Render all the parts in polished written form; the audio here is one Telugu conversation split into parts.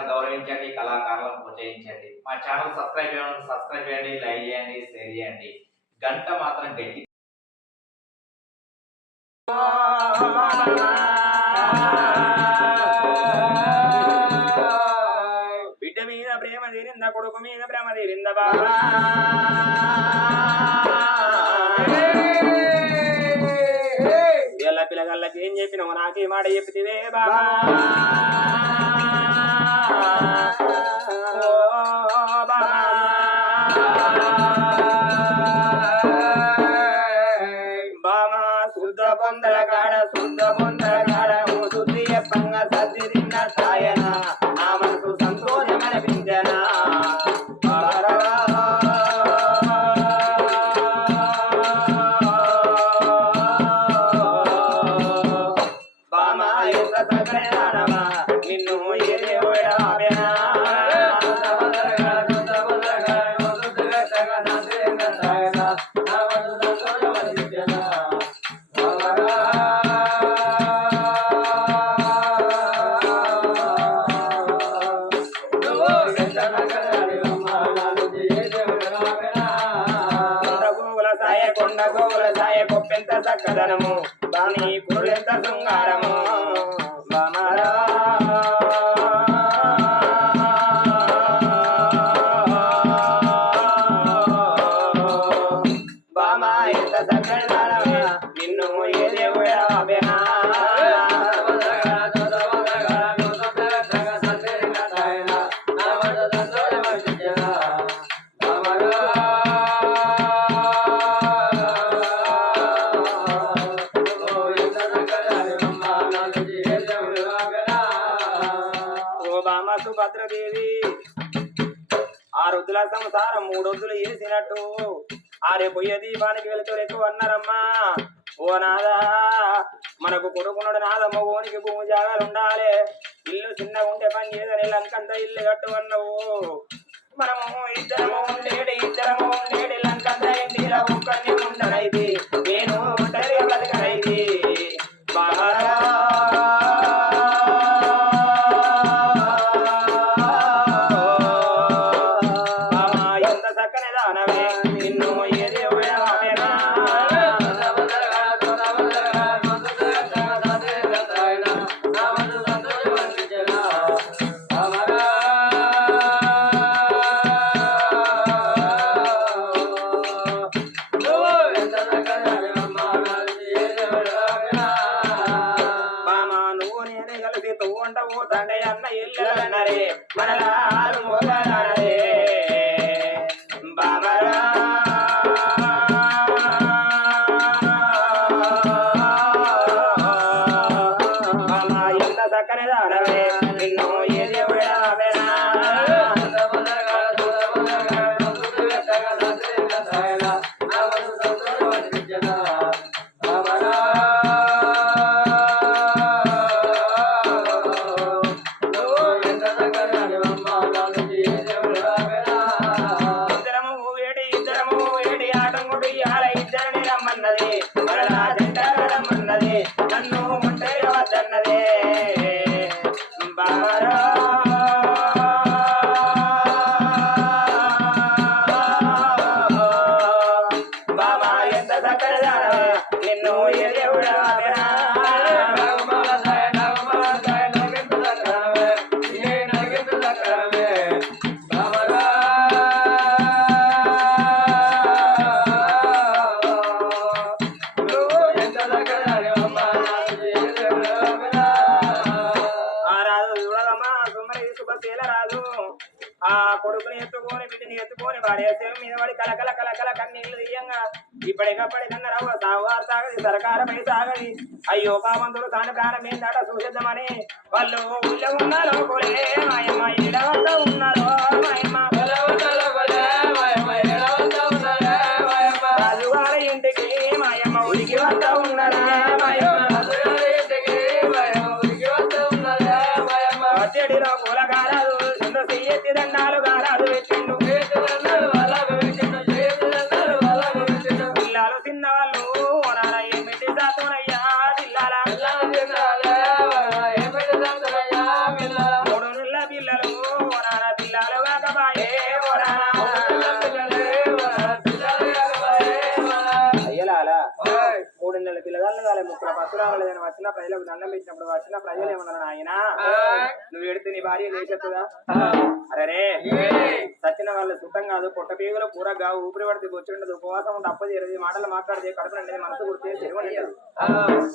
కళాకారులను గౌరవించండి, కళాకారులను ప్రోత్సహించండి. మా ఛానల్ సబ్స్క్రైబ్ చేయండి, లైక్ చేయండి, షేర్ చేయండి. గంట మాత్రం గట్టి బిడ్డ మీద ప్రేమ తీరింద, కొడుకు మీద ప్రేమ తీరింద బాబా. ఇలా పిల్లగాళ్ళకి ఏం చెప్పినావు నాకే మాట చెప్తివే బాబా. బామా శుద్ధ పొందల కాడ శుద్ధి చెప్పంగ సద్ది తిన్న సాయన నా మనసు సంతోషం అనిపించనా. బామా ఎంత సకలమా నిన్ను ఏ దేవుడా కొండ గోగుల సాయ కొప్పెంత చక్కదనము దాని కురులెంత శృంగారము. బామరా బామా ఎంత చక్కదనమా నిన్ను ఏ దేవుడా ఆపేనా. సుభద్రదేవి ఆ రొద్దుల సంసారం 3 రోజులు వేసినట్టు ఆరే పొయ్య దీపానికి వెళ్తారు ఎక్కువ అన్నారమ్మా. ఓ నాదా మనకు కొడుకున్నాడు నాదమ్మ ఓనికి భూమి జాగాలు ఉండాలి, ఇల్లు చిన్నగా ఉంటే పని చేదని లంకంతా ఇల్లు కట్టు అన్నావు. మనము ఇద్దరము ఉండేది లంకంతా ఇంటిలో ఒక్కడిని ఉండనైతే నేను ఒంటరిగా బతకనైతే. తండ్రి అన్న ఇల్లరే మనలారు మొదలరే బాబరా. బామా ఎంత చక్కని దానవే నిన్ను ఏ దేవుడా ఆపేనా. ఇద్దరిని రమ్మన్నది మరలా జంట రమ్మన్నది నన్ను ఒంటరి వద్దన్నదే. బామరా బామా ఎంత చక్కనిదానవే నిన్ను ఏ దేవుడా ఆపేనా. రాదు ఆ కొడుకుని ఎత్తుకొని బిడ్డని ఎత్తుకొని భార్య మీద పడి కలకల కన్నీళ్లు తీయంగా ఇప్పటికప్పటికన్నా రవ్వ సాగువారు సాగది సరకారమై సాగది. అయ్యో పావంతులు తాను ప్రాణం ఏందాట చూసేద్దామని వాళ్ళు ఊళ్ళో ఉన్నారో కొలే మాయమ్మ ఇడవంత ఉన్నారో మాయమ్మ రాజువారి ఇంటికి మాయమ్మ ఉడికి వద్ద ఉన్నారా వచ్చేటిలో కూలగారాలు చెయ్యెత్తి దండాలు గారాలు పెట్టిండు పిల్లలు తిన్నవాళ్ళు ఏమిటి సాతోనయ్యా పిల్లల 3 నెలల పిల్లలు పసురాలు కాలే ముక్కుల పసురాలు లేదని వచ్చిన ప్రజలకు దండం పెట్టినప్పుడు వచ్చిన ప్రజలు ఏమన్నారు ఆయన నువ్వు ఎడితే నీ భార్య లేచెత్తుదా అరే సచిన వాళ్ళ సుఖం కాదు పొట్ట పీగుల కూరగా ఊపిరి పడితే కూర్చుండదు ఉపవాసం ఉంటే అప్పది 20 మాటలు మాట్లాడితే కడుపు నిండేది మనసు గుర్తే తిరగలేదు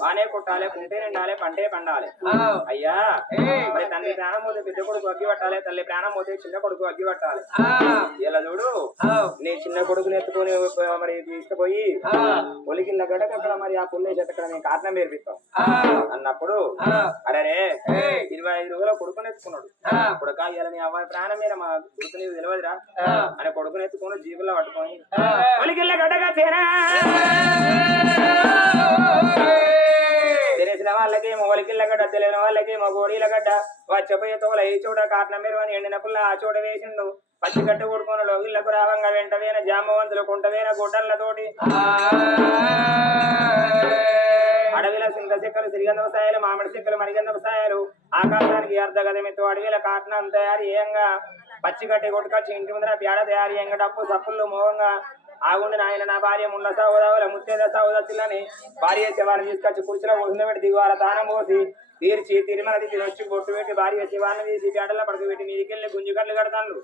బానే కొట్టాలి కుంటే నిండాలి పంటే పండాలి అయ్యా మరి తండ్రి ప్రాణం పోతే పెద్ద కొడుకు అగ్గి పట్టాలి తల్లి ప్రాణం పోతే చిన్న కొడుకు అగ్గి పట్టాలి ఇలా చూడు నీ చిన్న కొడుకుని ఎత్తుకొని మరి తీసుకుపోయి ఒలికిళ్ళ గడక అక్కడ మరి ఆ పుల్లేసి అక్కడ మేము కారణం నేర్పిస్తాం అన్నప్పుడు అరే 25 రోజుల కొడుకుని ఎత్తుకున్నాడు కొడుక ఇలా నీ అవ్వ ప్రాణం మీద మా కొడుకు నీకు తెలియదురా అని కొడుకుని ఎత్తుకొని జీబుల్లో పట్టుకొని ఒలికిళ్ళ గడ్డగా తెలిసిన వాళ్ళకి మొగలికిళ్ళ గడ్డ తెలియని వాళ్ళకి మొగోడీల గడ్డ వచ్చపోయే తోల ఈ చోట కారణం మీరు అని ఎండిన పుల్ల ఆ చోట వేసిండు పచ్చి గట్ట కొడుకుని లోగిళ్ళకు రావంగా వెంటవేన జామవంతులు కుంటవేన గుడ్డలతోటి అడవిల సింగ చెక్కలు సిరిగంధ సాయాలు మామిడి చెక్కలు మరిగంధ సాయాలు ఆకాశానికి అర్ధగదమితో అడవిల కాటనం తయారు ఏయంగా పచ్చి గట్టి కొట్టుకొచ్చి ఇంటి ముందర పేడ తయారు ఏయంగా డప్పు సప్పుళ్ళు మోహంగా ఆగుండి నాయన నా భార్య ముళ్ళ సౌదావుల ముత్తేద సౌదత్తులని భార్య శివాన్ని తీసుకొచ్చి కుర్చీలో కూర్చుండబెట్టి దిగువాల తానం పోసి తీర్చి తిరుమల తిరిగి వచ్చి బొట్టు పెట్టి భార్య శివాన్ని తీసి పేడల్లో పడుకోబెట్టి నీకెళ్ళి గుంజుగడ్లు కడతాను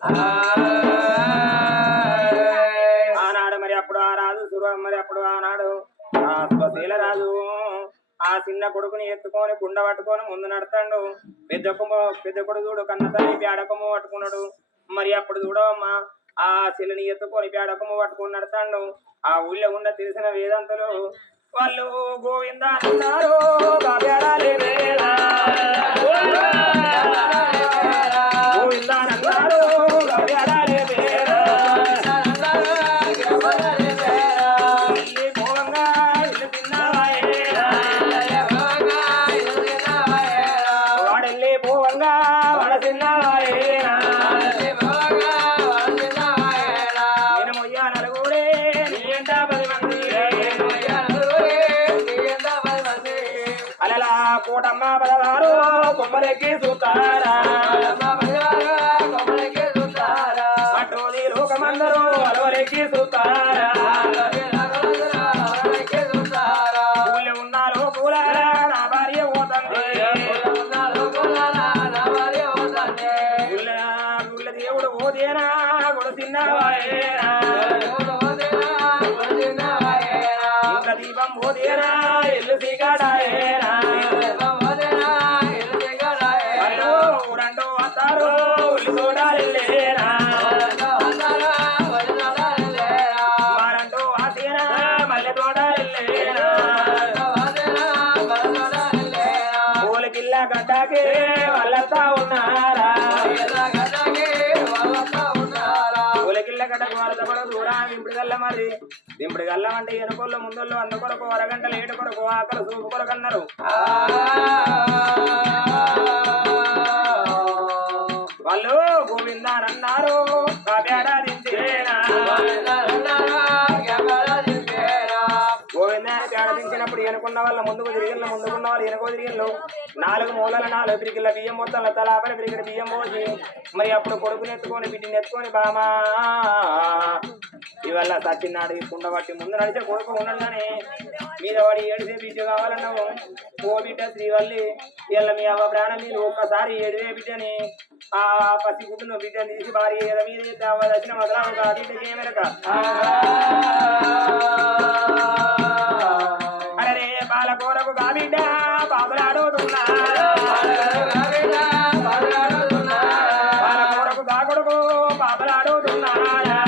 ఆనాడు మరి అప్పుడు ఆ రాజు మరి అప్పుడు ఆనాడు ఆ శీల రాజు ఆ చిన్న కొడుకుని ఎత్తుకొని కుండ పట్టుకొని ముందు నడతాడు పెద్ద కొడుకుడు కన్న తల్లి పేడకము పట్టుకున్నాడు మరి అప్పుడు చూడవమ్మా ఆ చెల్లిని ఎత్తుకొని పేడకము పట్టుకొని నడతాడు ఆ ఊళ్ళో ఉన్న తెలిసిన వేదాంతులు వాళ్ళు గోవింద అన్నారు గోవింద అన్నారు వాడెళ్ళి పోవంగా వాడ చిన్నవాయే అలలా కోటమ్మ పదవారు కొమ్మలకి చూస్తారా అటోది లోకమందరూ అలవలకి చూస్తారా ఊళ్ళో ఉన్నారు పూలారా నా భార్య పోతుంది ఊళ్ళ దేవుడు పోతేనా గుడు తిన్నవాయేనా ఇంత దీపం పోతేనా ఎల్లు సిగాడాయేనా ఊరంటూ వస్తారు ఉల్లి చూడాలేనా మారంటూ వాసేనా మల్లె తోడాలేనా పూలకిల్ల గడ్డకి వాళ్ళంతా ఉన్నారా పూలకిల్ల గడ్డకు వాళ్ళ కూడా దూరా దింపుడు గల్ల మరి దింపుడు గల్లం అంటే ఎనుకోళ్ళు ముందోళ్ళు అన్న కొరకు అరగంట లేటు కొరకు ఆకలి సూపు కొరకు అన్నారు వాళ్ళు గోవిందానన్నారు కావ్యాడా దించేనా గోవిందాన్ని పేడ దించినప్పుడు ఎనుకున్న వాళ్ళ ముందుకు ముందుకున్న వాళ్ళు ఎనుకో తిరిగిళ్ళు 4 మూలల 4 పిరికిళ్ళ బియ్యం మొత్తం తలాపల పిరికిడి బియ్యం పోసి మరి అప్పుడు కొడుకుని ఎత్తుకొని బిడ్డని ఎత్తుకొని బామా ఇవల్ల సచ్చినాడు ఈ కుండ పట్టి ముందు నడిచే కొడుకు ఉండగానే మీద వాడి ఏడిసే బిడ్డ కావాలన్నావు ఓ బిడ్డ శ్రీవల్లి ఇళ్ళ మీ అవ్వ ప్రాణం మీద ఒక్కసారి ఏడిసే బిడ్డని ఆ పసి గుడ్డును బిడ్డని తీసి భార్య మీద అవ్వ దచ్చిన మొదల ఒక బిడ్డకి ఏమెరక అరే పాలకూరకు గా బిడ్డ బాబులాడుతున్నారా పాలకూరకు గా కొడుకు బాబులాడుతున్నారా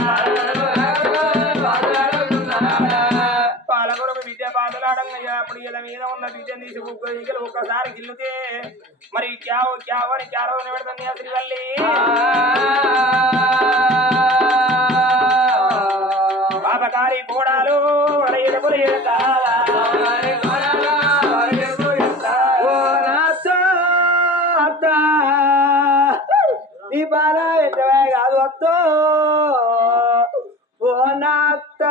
పాలకూరకు బిడ్డ బాధలాడంగా అప్పుడు ఇలా మీద ఉన్న బిడ్డని తీసి ముగ్గురు ఒక్కసారి గిల్లుతే మరి క్యావో అని క్యారో పెడుతుంది శ్రీవల్లి పాపకారి కోడాలు ఎడుపులు ఈ బాల ఎట్టవే కాదు వద్దు ఓ నాత్త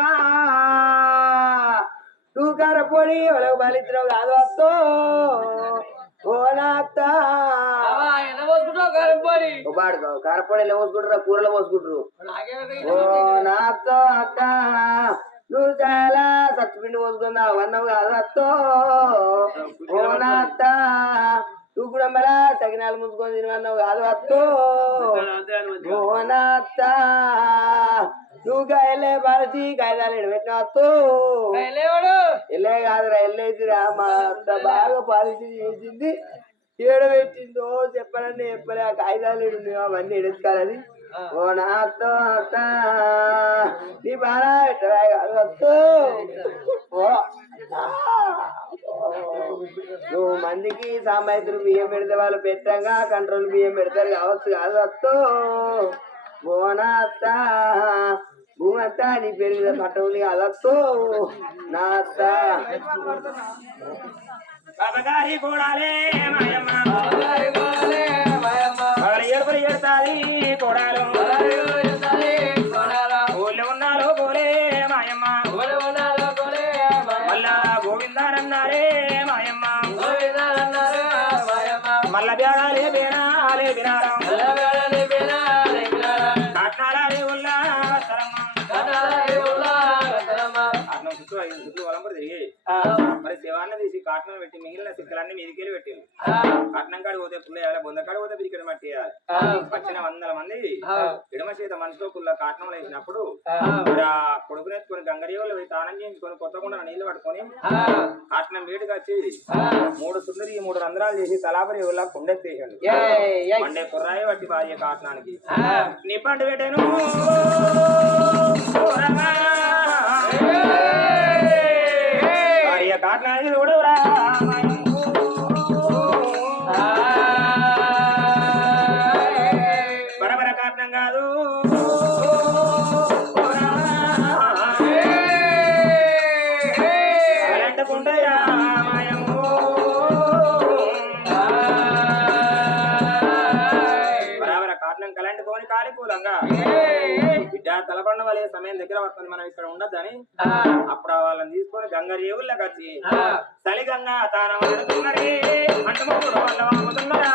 నువ్వు కరపొడి వాళ్ళకు బలిద్దావు కాదు వద్దు ఓ నాత్త కరపొడి ఎలా పోసుకుంటారు కూరలో పోసుకుంటారు ఓ నాత్తో అత్త నువ్వు చాలా సత్తుపిండి పోసుకున్నావు అన్నావు కాదు అత్తో ముంచుకొని తినమన్నావు కాదు అత్తో మోనాత్త నువ్వు కాయలే పడిచి కాయదాలు ఎడబెట్టిన అత్తో ఎల్లే కాదురా ఎల్లేదిరా మా అత్త బాగా పాలిసి చేసింది ఏడబెట్టిందో చెప్పాలని చెప్పలే ఆ కాగితాలు అవన్నీ ఎడెత్తుకాలని ఓ నా అత్త అత్త నీ బాగా పెట్టరా కాదు అత్తో ఓ నువ్వు మందికి సామాయితులు బియ్యం పెడితే వాళ్ళు పెట్టంగా కంట్రోల్ బియ్యం పెడతారు కావచ్చు కాదు అత్తో ఓనా అత్త భూమత్త నీ పేరు మీద పట్టవులు కాదు అత్తో నా అత్త బాబగారి కోడాలే మాయమ్మ ఎడుపులు ఎడతాది కోడాలు ఊళ్ళో ఉన్నారో పోలే మాయమ్మ మళ్ళా గోవిందారన్నారే మాయమ్మ మల్ల బేడాలే బేనాలే బినారం కాట్నాలే ఉల్లా కాట్నం చుట్టూ 5 చుట్టూ వలంబడి తిరిగి మరి శివాన్ని తీసి కాట్నం పెట్టి మిగిలిన సిక్కలన్నీ మీదికెళ్ళి పెట్టింది కాట్నం కాడి పోతే పుల్లేయాలి బొందకాడి పోతే పిరికడ మట్టి వేయాలి వచ్చిన 100 మంది ఎడమ చేత మనిషితో పుల్ల కాట్నం వేసినప్పుడు కొడుకునెత్తుకొని గంగరీవులు తానం చేయించుకొని కొత్తకుండా నీళ్లు పట్టుకొని కాట్నం వేడికి వచ్చి 3 సుందరి 3 రంధ్రాలు చేసి తలాపరి ఊళ్ళ కుండెత్తేసాడు మండే కుర్రాయి పట్టి భార్య కాట్నానికి నిప్పండి పెట్టాను భార్య కాట్నానికి చూడవురా బరబర కాట్నం కాదు అలాంటకుంటాయా మాయము బరాబర కాట్నం కలంటుకొని కాలిపూలంగా బిడ్డ తలపండ వాళ్ళే సమయం దగ్గర వస్తుంది మనం ఇక్కడ ఉండద్దని అప్పుడు వాళ్ళని తీసుకొని గంగ రేవుల్లోకి వచ్చి చలి గంగా తానం అడుగుతున్నరే అంటుముడు వాళ్ళ అమ్ముతున్నారా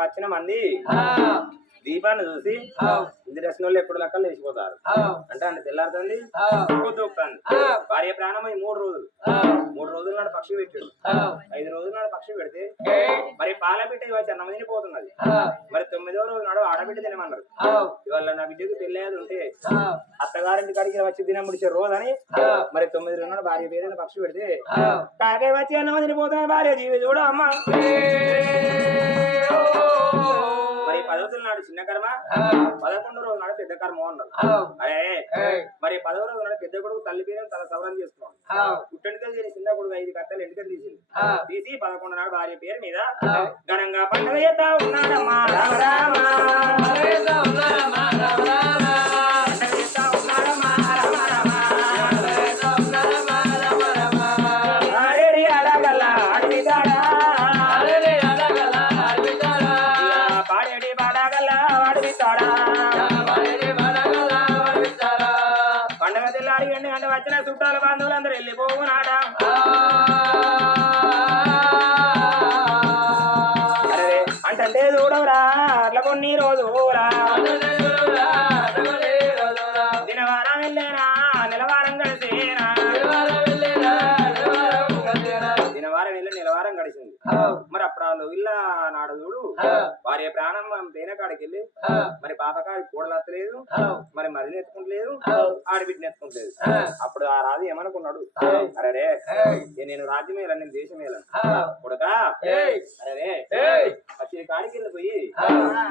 వచ్చిన మంది దీపాన్ని చూసి ఇంది రసిన వాళ్ళు ఎప్పుడు లెక్కలు లేచిపోతారు అంటే అంటే తెల్లారుతుంది పొద్దుకుతుంది భార్య ప్రాణమై 3 రోజులు 3 రోజుల నాడు పక్షి పెట్టాడు 5 రోజుల నాడు పక్షి పెడితే మరి పాల బిడ్డ ఇవాళ చిన్నమందిని పోతున్నది మరి 9వ రోజు నాడు ఆడబిడ్డ తినమన్నారు ఇవాళ నా బిడ్డకు పెళ్ళేది ఉంటే అత్తగారింటి కాడికి వచ్చి దినం ముడిచే రోజు అని మరి 9 రోజుల నాడు భార్య పేరు పక్షి పెడితే కాకే వచ్చి అన్నమందిని పోతున్నా భార్య జీవి చూడ అమ్మ మరి 10వ రోజు నాడు చిన్న కర్మ 11వ రోజు నాడు పెద్ద కర్మ అన్నారు అరే మరి 10వ రోజు నాడు పెద్ద కొడుకు తల్లి పేరు తన సవరం చేసుకున్నాడు పుట్టెంటుకలు చేసి చిన్న కొడుకు 5 కట్టలు ఎంటుకలు తీసింది తీసి 11 నాడు భార్య పేరు మీద ఘనంగా పండుగ చేస్తా ఉన్నాడమ్మా రామ రామ పండుగ తెల్లారి 2 గంటలు వచ్చిన చుట్టాలు బంధువులు అందరూ వెళ్ళిపోవునాట అరే అంటే చూడవురా అట్లా కొన్ని రోజురా దినవారం వెళ్ళేనా నెలవారం గడిచేనా దినవారం వెళ్ళి నెలవారం గడిచింది మరి అప్పుడు వాళ్ళు ఇళ్ళ నాడు చూడు భార్య ప్రాణం పేన కాడికి వెళ్ళి మరి పాపకాడి కూడలత్తలేదు మరి మరిని ఎత్తుకుంటలేదు ఆడబిడ్డని ఎత్తుకుంటలేదు అప్పుడు ఆ రాజు ఏమనుకున్నాడు అరే నేను రాజ్యమేలా నేను దేశమేలా కొడకా అరే కచ్చి కాడికి వెళ్ళిపోయి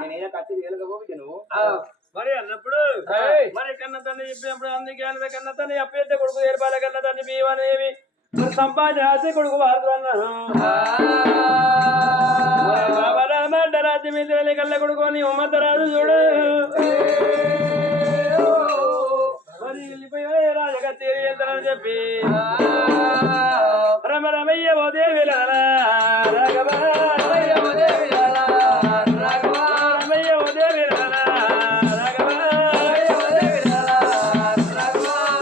నేనేదో కచ్చి వెళ్ళకపోతే నువ్వు మరి అన్నప్పుడు మరి కన్న తండ్రి చెప్పినప్పుడు అందుకే కన్న తండ్రి అప్పైతే కొడుకు ఏర్పాల కన్న తండ్రి బీవనేవి సంపాదన కొడుకు వారు అన్నాను రాజ్యం మీద కళ్ళ కొడుకొని ఉమ్మత రాజు చూడు వెళ్ళిపోయే రాజకత్తి ఎంతని చెప్పి రమరమయ్య ఓ దేవి రాఘవ రమయ్య ఓ దేవి రాఘవ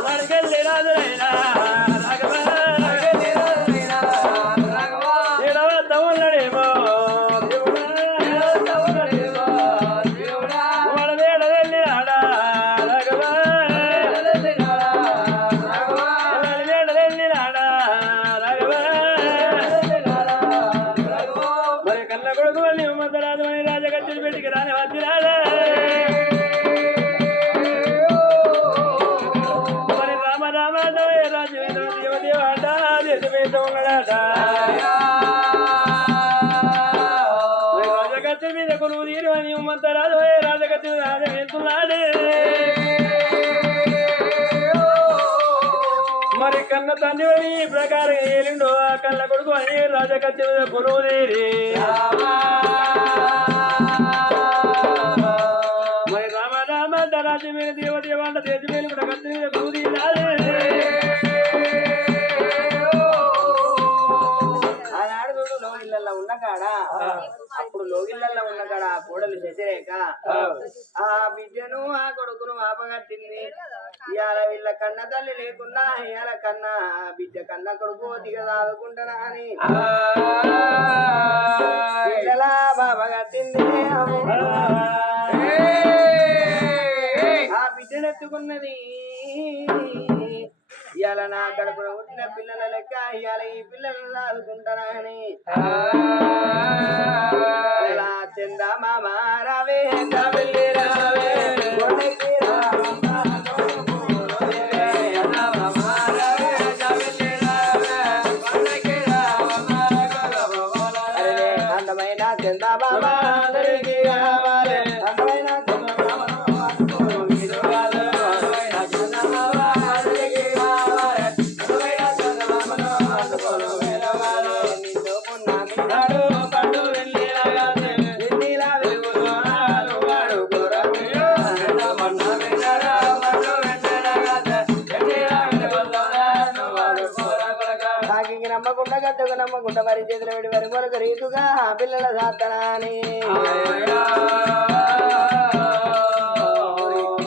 వడకెళ్ళి రాజులైనా రాఘవ ఏడవ తమ్ముళ్ళేమో దేవుడా వడవేడ వెళ్ళి ఆడా రాఘవ వడవేడ వెళ్ళి ఆడా రాఘవ మరి కన్న కొడుకు వెళ్ళి ఉమ్మరాజు అని రాజగత్తులు పెట్టికి రాని వచ్చిరాడా మరి రామ రామ రాజవేంద్ర దేవదేవాడ దేశమేట ఉన్నాడాట రాజగత్తుల మీద కొనుగు తీరు అని ఉమ్మరాజు రాజగత్తులు రాజు వెళ్తున్నాడు మరి కన్న తండ్రి అని ఈ ప్రకారం ఏలిండు ఆ కన్న కొడుకు అని రాజకత్తి మీద కొనుగు తీరి మరి రామ రామ రాజు మీద దేవదేవాడ దేశ మీద కూడా కత్తి మీద కొనుగు తీరాలి ఆనాడు చూడు లోగిళ్ళల్లో ఉన్న కాడ అప్పుడు లోగిళ్ళల్లో ఉన్న కాడ ఆ కోడలు శశిరేఖ ఆ బిడ్డను ఆ కొడుకును ఆపగట్టింది ఇవాళ వీళ్ళ కన్న తల్లి లేకున్నా ఇవాళ కన్నా బిడ్డ కన్న కొడుకు దిగ దాదుకుంటానా అని పిల్లలా బాబా కట్టింది ఆ బిడ్డనెత్తుకున్నది ఇవాళ నా కడుపున పుట్టిన పిల్లల లెక్క ఇవాళ ఈ పిల్లలను దాదుకుంటానా అని అలా చందా మామ రావే రావే రావే కొండకి అందమైన చందా మామ అందరికీ కావాలి అందమైన నమ్మకుండా గట్టకు నమ్మకుండా వరి చేతులు పెడి వరి మరొక రీతుగా పిల్లల సాత్తనాని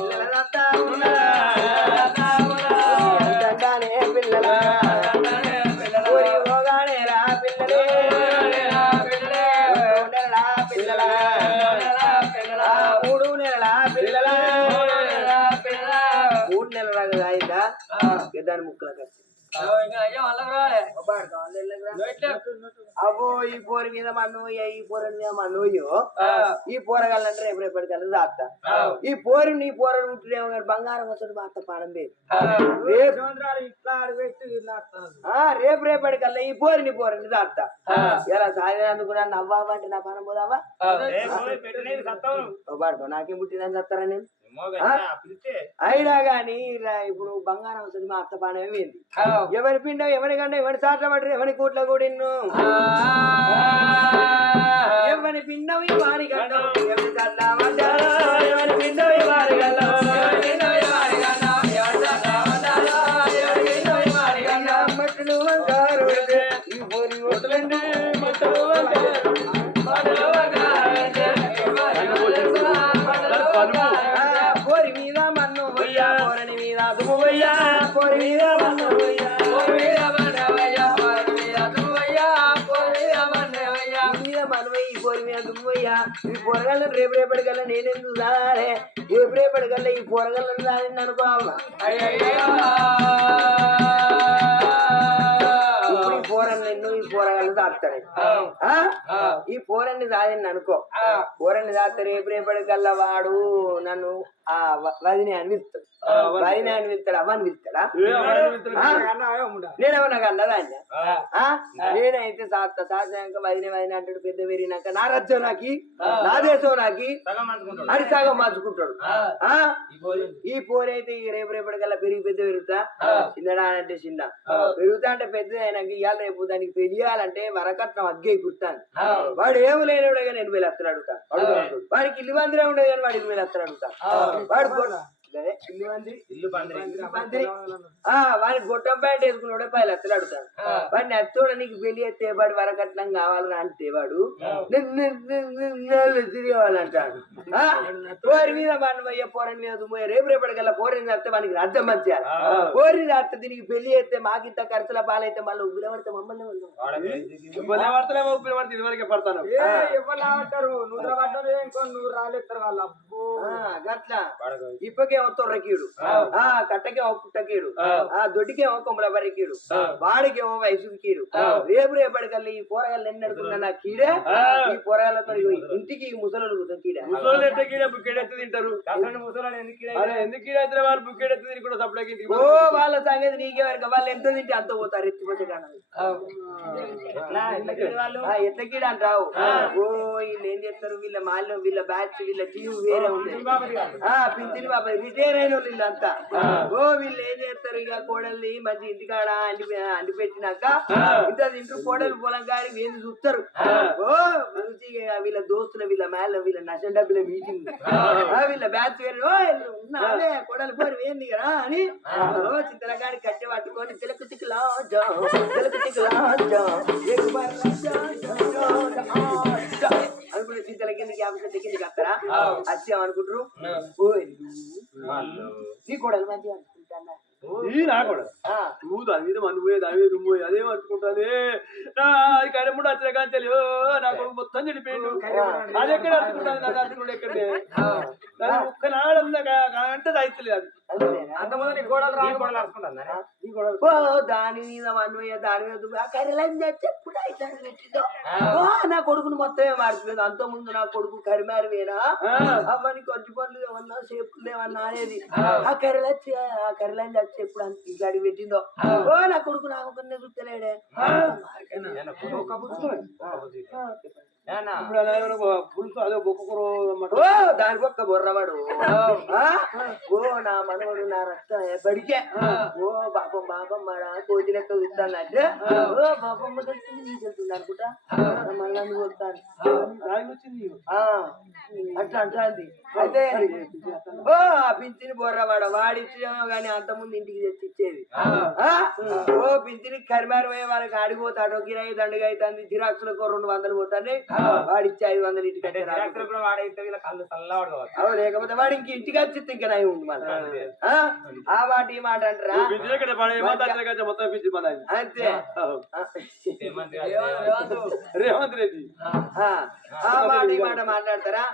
పిల్లల సాత్తానే పిల్లల ఊరి పోగానే రా పిల్లలే నెలలా పిల్లల 3 నెలల పిల్లల 3 నెలల అయిందా దాని ముక్కల ఖర్చు అబ్బో ఈ పోరి మీద మన్నోయ్య ఈ పోరని మీద మన్నోయ్యో ఈ పోరగాళ్ళంటే రేపు రేపటికల్లా దాత్తా ఈ పోరి నీ పోరని ఉంటున్నామో కానీ బంగారం వస్తుంది మా అత్త పానం లేదు రేపు రేపటికల్లా ఈ పోరిని దాత్తా ఎలా సాధినందుకు నన్ను అవ్వాలంటే నా పానం పోదావా నాకేం పుట్టిందని చెప్తారా నేను అయినా గాని ఇప్పుడు బంగారం వస్తుంది మా అత్త పానం ఏమైంది ఎవరి పిండ ఎవరి గంట ఎవరి సాట్ల పడరు ఎవరి కూట్ల కూడిన్ను ఎవరి పిండం వారి గండం ఎవరి సాట్ల పడ్డారో ఎవరి పిండం వారి గండం మట్టులు వంగారు ఈ పోరి ఒట్లండి మట్టులు పోరి మీద మన్ను పోయ్యా పోరని మీద దుమ్ము పోయ్యా పోరి మీద మన్ను పోయ్యా పోరి మీద దుమ్ము పోయ్యా ఈ పొరగల్లను రేపు రేపటికల్లా నేనెందుకు సారే రేపు రేపటికల్లా ఈ పొరగల్లను సారింది అనుకోవాలా ఇప్పుడు ఈ పోరన్ని ఎన్నో ఈ పోరగాళ్ళు దాస్తాడు ఈ పోరన్ని సాధింది అనుకో పోరన్ని దాస్తే రేపు రేపటికల్లా వాడు నన్ను ఆ వదిని అనిపిస్తాడు వదిని అనిపిస్తాడు అవ్వ అనిపిస్తాడా నేనేమన్నా కన్నదాన్ని నేనైతే సాధ్యాక వదిన అంటాడు పెద్ద పెరిగినాక నా రజ్జం నాకి నా దేశం నాకి అని సగం మార్చుకుంటాడు ఈ పోరు అయితే రేపు రేపటికల్లా పెరిగి పెద్ద పెరుగుతా చిన్నడా అంటే చిన్న పెరుగుతా అంటే పెద్ద అయినాక ఇవాళ రేపు దానికి పెరియాలంటే వరకట్నం అగ్గే కుర్తాను వాడు ఏమి లేనివాడుగా నేను 8,000 అడుగుతా వాడికి ఇల్లు మందిరే ఉండదు కానీ వాడు 8,000 అడుగుతా వాడు ఇల్లు పందిరి వాడిని గొట్టం ప్యాంట్ వేసుకున్నాడే 10 లక్షలు అడుగుతాడు వాడిని అత్తోడ నీకు పెళ్లి ఎత్తే వాడు వరకట్నం కావాలని అంటే వాడు తిరిగేవాళ్ళంటాడు పోరి మీద వాడిని పోయే పోరని మీద దుమ్ము రేపు రేపటికల్లా పోరిని వస్తే వానికి రాజ్యం మంచిగా పోరిని వస్తే దీనికి పెళ్లి చేస్తే మాకింత ఖర్చుల పాలైతే మళ్ళీ ఉబ్బిల పడితే మమ్మల్ని ఇదివరకే పడతాను నువ్వు పడ్డారు ఇంకో నువ్వు రాలేస్తారు వాళ్ళు అబ్బో గట్లా ఇప్పకేమో తొర్రకీడు కట్టకేమో పుట్టకీడు దొడ్డికేమో కొమ్మల బర్రెకీడు వాడికేమో వయసుకీడు రేపు రేపటికల్లా ఈ పోరగాళ్ళు ఎన్ని అడుగుతున్నా నా కీడే ఈ పోరగాళ్ళతో ఇంటికి ముసలు కీడే ముసలు ఎట్ట కీడే బుక్కెడెత్తి తింటారు ముసలు ఎందుకు కీడైతే వాళ్ళు బుక్కెడెత్తి తిని కూడా సప్లైకి ఓ వాళ్ళ సంగతి నీకే వరకు వాళ్ళు ఎంత తింటే అంత పోతారు ఎత్తిపోతే ఎట్ల కీడ అంటావు ఓ వీళ్ళు ఏం చేస్తారు వీళ్ళ మాల్లో వీళ్ళ బ్యాచ్ వీళ్ళ టీం వేరే ఉంటుంది పింఛని బాబా రిటైర్ అయిన వాళ్ళు వీళ్ళంతా ఓ వీళ్ళు ఏం చేస్తారు ఇక కోడల్ని మంచి ఇంటికాడ అండి పెట్టినాక ఇంత తింటూ కోడలు పొలం కాడి వేసి చూస్తారు ఓ మంచిగా వీళ్ళ దోస్తుల వీళ్ళ మేళ్ళ వీళ్ళ నష్టం డబ్బుల మీటింగ్ వీళ్ళ బ్యాచ్ వేరే అదే కోడలు పోరు వేయండి కదా అని చిత్రకాడి కట్టె పట్టుకొని తిలక తిక్కులా అనుకుంటే చింతల కిందకి ఆఫీస్ కిందకి వస్తారా వచ్చాం అనుకుంటారు నీ కూడా మంచిగా అనుకుంటా నువ్వు దాని మీద మన్ను పోయి దాని మీద పోయి అదే మర్చుకుంటాది అది కరెంట్ వచ్చిన కానీ నా కొడుకు మొత్తం చెడిపోయాడు అది ఎక్కడ అడుచుకుంటాను నాకు అడుచుకుంటే ఎక్కడే ఒక్క నాడు అంటే దాయితలేదు అది అంత ముందు దాని మీద మన్వయ్య దాని మీద కర్రలని ఎప్పుడు అయితే పెట్టిందో నా కొడుకును మొత్తమే మార్చలేదు అంత ముందు నా కొడుకు కరిమారివేనా అవన్నీ కొద్ది పనులు ఏమన్నా సేపులు ఏమన్నా అనేది ఆ కర్రలని చచ్చి ఎప్పుడు అంత గడి పెట్టిందో ఓ నా కొడుకు నాకు చూస్తలేడే దానికి ఒక్క బొర్రవాడు ఓ నా మనవడు నా రక్తం బడికే ఓ పాపం బాబమ్మాడా కోతి లెక్క చూస్తానంటే ఓ బాబమ్మ కలిసింది నీకు వెళ్తుంది అనుకుంటా మళ్ళీ కొడతాను అట్లా అంటాంది అయితే ఓ ఆ పింఛని బొర్రవాడ వాడిచ్చేమో గానీ అంత ముందు ఇంటికి తెచ్చి ఇచ్చేది ఓ పింఛని కరిమారు పోయే వాళ్ళకి ఆడిపోతాడు కిరాయి దండగా అవుతుంది జిరాక్స్లకు 200 పోతాయి వాడిచ్చి 500 ఇంటికి లేకపోతే వాడి ఇంక ఇంటికి వచ్చి ఇంకా నయం ఉంది మళ్ళీ ఆ మాట ఈ మాట అంటారా అంతే రేవంత్ రెడ్డి ఆ మాట ఈ మాట మాట్లాడతారా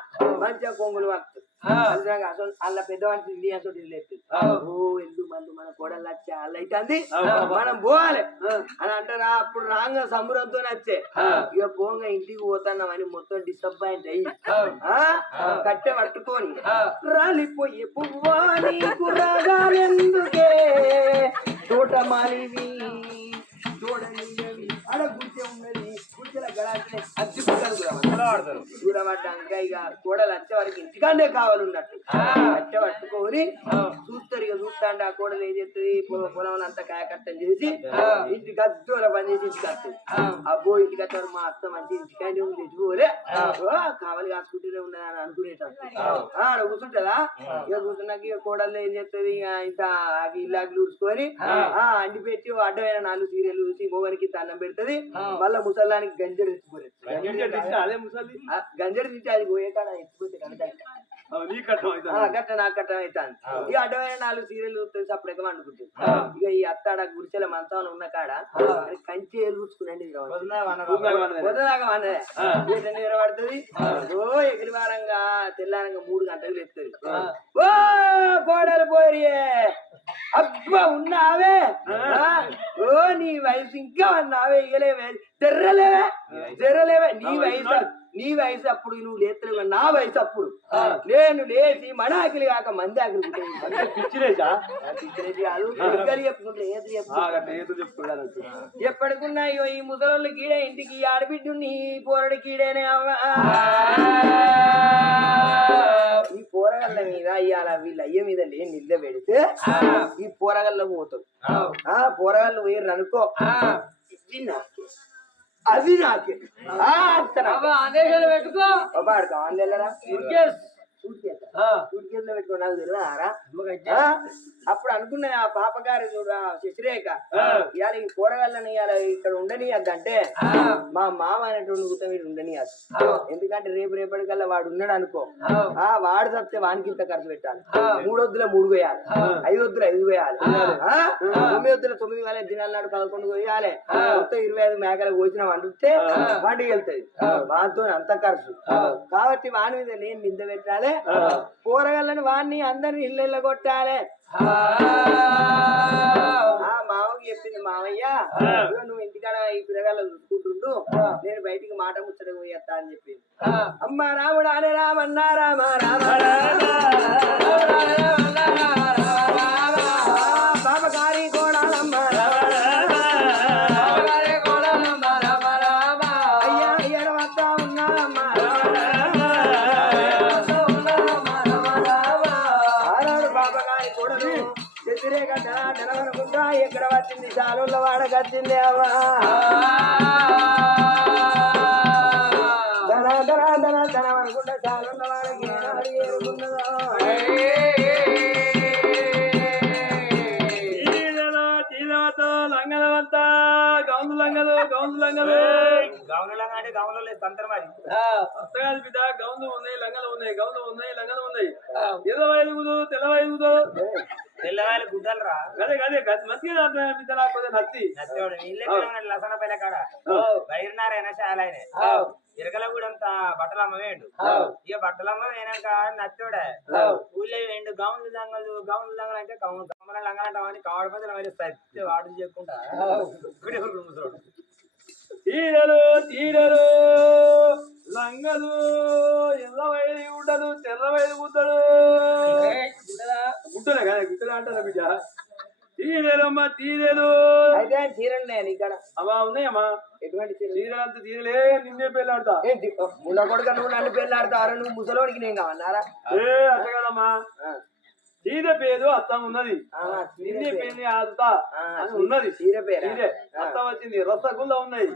మంచిగా కొంగులు వస్తుంది అలా పెద్దవాడికి ఇండియన్స్ ఎల్లు మళ్ళీ మన కోడలు వచ్చే వాళ్ళు అయితే మనం పోవాలి అని అంటారా అప్పుడు రాంగ సంబరంతో వచ్చే ఇక పోంగా ఇంటికి పోతున్నామని మొత్తం డిసప్పాయింట్ అయ్యి కట్టె పట్టుకొని రాలిపోయి పువ్వా నీకు రాగాలెందుకే తోటమాలివి ఆడ గుర్తే ఉన్నది గుర్తెల గడాన్ని అచ్చి పుట్టారు చూడబడ్డాక ఇక కోడలు వచ్చే వారికి ఇంటికాడే కావాలన్నట్టు కట్టె పట్టుకొని చూస్తారు ఇక చూస్తాంటే ఆ కోడలు ఏం చేస్తుంది పొలం అంతా కాయకట్టం చేసి ఇంటికి అద్దోల పని చేసి ఇంటికి వస్తుంది అబ్బో ఇంటికి వచ్చారు మా అత్త మంచి ఇంటికాడే ఉంది తెచ్చుకోలే కావాలి కాసుకుంటూనే ఉన్నదని అనుకునేటట్టు ఆడ కూర్చుంటదా ఇక కూర్చున్నాక ఇక కోడలు ఏం చేస్తుంది ఇక ఇంత ఇల్లాకి ఊడ్చుకొని అండి పెట్టి అడ్డమైన 4 సీరియల్ చూసి మొగనికి అన్నం పెడుతుంది మళ్ళా ముసలానికి గంజడి గంజడి తింటే అది పోయే కాడ ఎత్తిపోతే గట్ట నాకు కట్టం అవుతాను ఇక అడ్డమైన 4 సీరియల్ చూస్తుంది అప్పుడెక్క వండుకుంటుంది ఇక ఈ అత్తాడ గుడిసెల మంచంలో ఉన్న కాడ కంచి ఏలుచుకునండి పొద్దుదాకా వన్నదే నిలబడుతుంది ఓ ఎగిరి వారంగా తెల్లారంగా 3 గంటలు లేస్తుంది ఓ కోడలు పోరియే అబ్బా ఉన్నావే ఓ నీ వయసు ఇంకా ఉన్నావే ఇగలేవే తెర్రలేవే నీ వయసు అప్పుడు నువ్వు లేస్తలేవు నా వయసు అప్పుడు నేను లేచి మనాకిలి కాక మంది ఆకిలి పిచ్చిలేసా చెప్పుకుంటే ఎప్పటికున్నా ఈ ముసలోళ్ళు కీడే ఇంటికి ఆడబిడ్డు నీ పోరడి కీడేనే ఈ పోరగల్ల మీద ఇవాళ వీళ్ళ అయ్య మీద లేని నిద్ర పెడితే ఈ పోరగల్ల పోతాడు పోరగల్లు పోయి అనుకో అది నాకే పెట్టుకో ఆంధ్రరా సూట్ కేసులో పెట్టుకో నాకు తెలియదారా అప్పుడు అనుకున్నా ఆ పాపగారి చూడ శశిరేఖ ఇవాళ ఈ కూరగాయలని ఇవాళ ఇక్కడ ఉండనియద్దంటే మా మామ అనేటువంటి గుత వీడు ఉండనియద్దు. ఎందుకంటే రేపటికల్లా వాడు ఉన్నాడు అనుకో వాడు తప్పితే వానికి ఇంత ఖర్చు పెట్టాలి. 3 వద్దుల 3 వేయాలి, 5 వద్దుల 5 వేయాలి, 9 వద్దుల 9 వేల దినాల నాడు 11 వేయాలి. మొత్తం 25 మేకలు కోసిన వండితే వండికి వెళ్తాయి. వాటితో అంత ఖర్చు కాబట్టి వాని మీద నేను నింద పెట్టాలి. కూరగాయలను వాడిని అందరిని ఇళ్ళ కొట్టాలి. మామకి చెప్పింది మామయ్య నువ్వు ఇంటికాడ ఈ పిల్లగాళ్ళు చూసుకుంటుండు, నేను బయటికి మాట ముచ్చట పోయేస్తా అని చెప్పింది. అమ్మ రాముడు అనే రామన్నా రామ రామ బాబగారి కోడాలమ్మ అయ్యా అయ్యన వద్దా ఉన్నారమ్మ బాబగారి కోడలు వ్యతిరేక నెలవనుకుంటా ఎక్కడ వచ్చింది చాలుళ్ళ వాడకు వచ్చింది అవ్వా ధనవనుకుంటా చాలుళ్ళ వాడకి ఏరుకున్నదో లంగలవంతా గౌను లంగలు గౌను లంగలు గౌను లంగ అంటే గౌన్లో లేదు తంత్రం అది అత్తగారి బిడ్డ గౌన్లు ఉన్నాయి, లంగలు ఉన్నాయి, గౌన్లు ఉన్నాయి, లంగలు ఉన్నాయి. ఎదవైదుగుదు తెల్లవైదుగుదు తెల్లవాయలు గుడ్డలు రా అదే అదే మంచిగా బిడ్డ లేకపోతే నత్తి లసన పైన కాడ బయలునారాయణ శాలైన ఇరకల కూడా అంత బట్టలు అమ్మవేయండు. ఇక బట్టలు అమ్మ వేయనాక నత్తోడే ఊళ్ళో వేయండు గౌన్లు లంగలు అంటే కమ్మల లంగలు అంటామని కావడ పదలు మరి వాడు చెప్పుకుంటా ముసలోడు తీరలు తీరలు లంగలు ఎల్ల వైది గుడ్డలు తెల్ల వైది గుడ్డలు గుడ్డలే కదా గుడ్డలు అంటారా బిడ్డ తీరేలమ్మా తీరేలు అయితే చీరలు నేను ఇక్కడ అమ్మా ఉన్నాయమ్మా ఎటువంటి చీరలు అంత తీరలే నిన్నే పెళ్ళాడతా ముళ్ళ కొడుక నువ్వు నన్ను పెళ్ళాడతారు నువ్వు ముసలోడికి నేను కావన్నారా అట్ట కదమ్మా చీర పేరు అత్తం ఉన్నది నిన్నే పెళ్లి ఆదుతా అని ఉన్నది చీర పేరు చీరే అత్త వచ్చింది రసగుల్లా ఉన్నాయి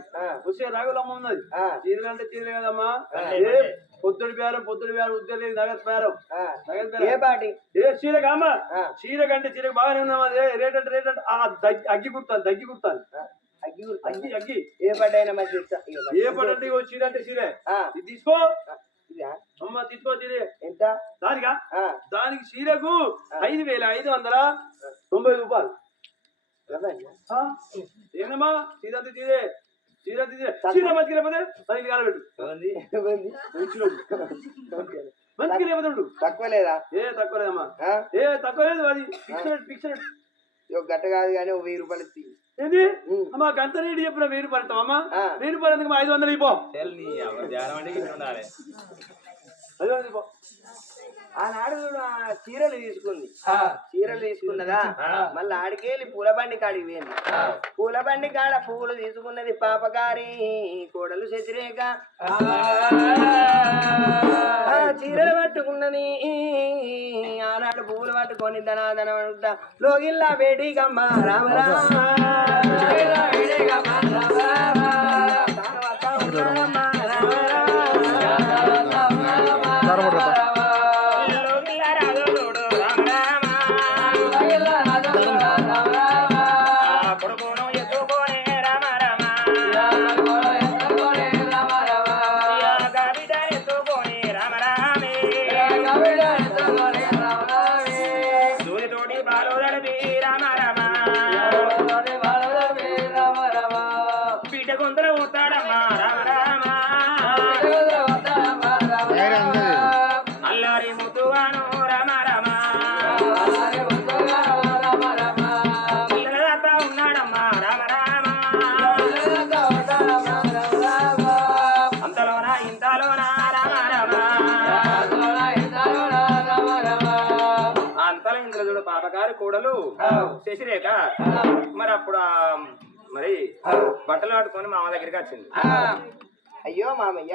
వచ్చే రగులమ్మ ఉన్నది చీరలు అంటే చీరలు కదమ్మా పొద్దుడి పేరం ఉద్దరి నగదు పేరం ఏ పాటి ఏ చీర కామా చీర కంటే చీరకు బాగానే ఉన్నామా రేట్ అంటే అగ్గి కుడతాను దగ్గి కుడతాను అగ్గి అగ్గి ఏ పాట అయినా మంచి ఏ పాట అంటే చీర అంటే చీరే ఇది తీసుకో అమ్మ తీసుకో చీరే ఎంత దానికా దానికి చీరకు 5,590 రూపాయలు ఏమమ్మా చీర అంతే చీరే చీర చీర మంచిగా లేకపోతే దానికి కాలబెట్టు మంచిగా లేకపోతే తక్కువ లేదా తక్కువ లేదమ్మా తక్కువ లేదు అది ఫిక్స్డ్ గట్ట కాదు కానీ 1000 రూపాయలు ఏంది అమ్మా గంట రేటు చెప్పిన 1000 రూపాయలు ఇస్తావమ్మా 1000 రూపాయలు ఎందుకు 500 ఇపో ఆనాడు చీరలు తీసుకుంది చీరలు తీసుకున్నదా మళ్ళీ ఆడికెళ్ళి పూల బండి కాడికి పోయింది. పూల బండి కాడ పువ్వులు తీసుకున్నది పాపగారి కోడలు శశిరేఖ చీరలు పట్టుకున్నది. ఆనాడు పువ్వులు పట్టుకొని ధనాధన లోగిల్లా బేటీకమ్మ రామరామ అల్లారి ముతువాను రమ రమ పిల్లలతో ఉన్నాడమ్మా రామ రామ అంతలోన ఇంతలోన రామ రమ అంతలో ఇందులో చూడు పాపగారి కోడలు శశిరేఖ మరి అప్పుడు మరి బట్టలు పట్టుకొని మామ దగ్గరికి వచ్చింది. అయ్యో మామయ్య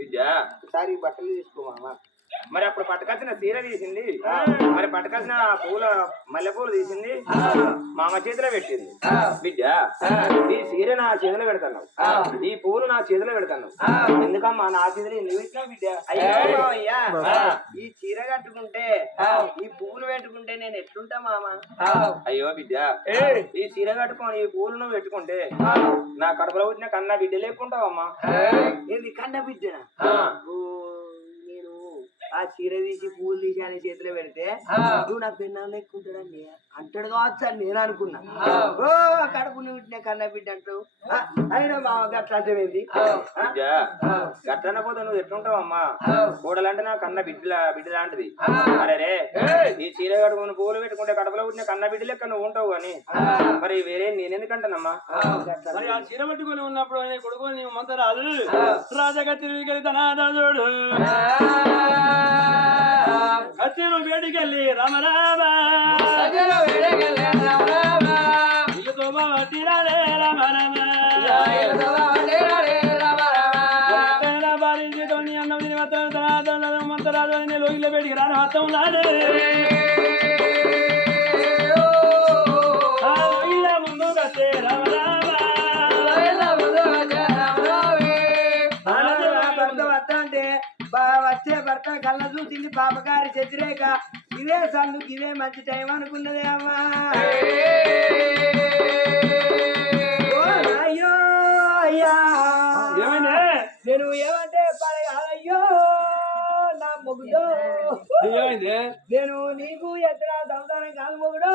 విద్యా ఒకసారి బట్టలు తీసుకో మామ మరి అప్పుడు పట్టుకొచ్చిన చీర తీసింది మరి పట్టుకొచ్చిన పూల మల్లెపూలు తీసింది మామ చేతిలో పెట్టింది బిడ్డ ఈ చీర నా చేతిలో పెడతాను ఈ పూలు నా చేతిలో పెడతాను ఎందుకమ్మా నా చేతిలో ఎందుకు పెట్టినా బిడ్డ అయ్యో అయ్యా ఈ చీర కట్టుకుంటే ఈ పువ్వులు పెట్టుకుంటే నేను ఎట్లుంటా మామ అయ్యో బిడ్డ ఈ చీర కట్టుకొని ఈ పూలు నువ్వు పెట్టుకుంటే నా కడుపులో పుట్టిన కన్నా బిడ్డ లేకుంటావమ్మా ఏంది కన్న బిడ్డనా నేను ఆ చీర తీసి పూలు తీసి అని చేతిలో పెడితే నువ్వు నా పెన్నా లెక్కుంటాడని అంటాడు కావచ్చు అని నేను అనుకున్నా ఓ కడుపుని పుట్టిన కన్న బిడ్డ అంటూ అయినా మామ అట్లా అంటే గట్లన పోతే నువ్వు ఎట్లుంటావమ్మా కూడలంటే నా కన్న బిడ్డ లాంటిది అరే రే ఈ చీర కట్టుకుని పూలు పెట్టుకుంటే కడుపులో పుట్టిన కన్న బిడ్డ లెక్క నువ్వు ఉంటావు అని మరి వేరే నేనెందుకంటానమ్మా మరి ఆ చీర పట్టుకుని ఉన్నప్పుడు కొడుకు నీవు మంతరాలు రాజగా తిరిగి తనాదోడు కచ్చిరు వేడికెళ్ళి రామరామ ఇల్లుతో వట్టిరాలే రామరామ భార్యతోని అన్నం తిని మంతరాలు అని లోగిలో వేడికి రాని మొత్తం ఉన్నాడు ముందు కట్టే రామరామ వచ్చే భర్త కళ్ళ చూసింది పాపగారి చచ్చిరేక ఇదే సందుకు ఇదే మంచి టైం అనుకున్నదే అమ్మా అయ్యో అయ్యా నేను ఏమంటే అయ్యో నా మొగుడో ఏమైంది నేను నీకు ఎత్తరా సంతానం కాదు మొగుడో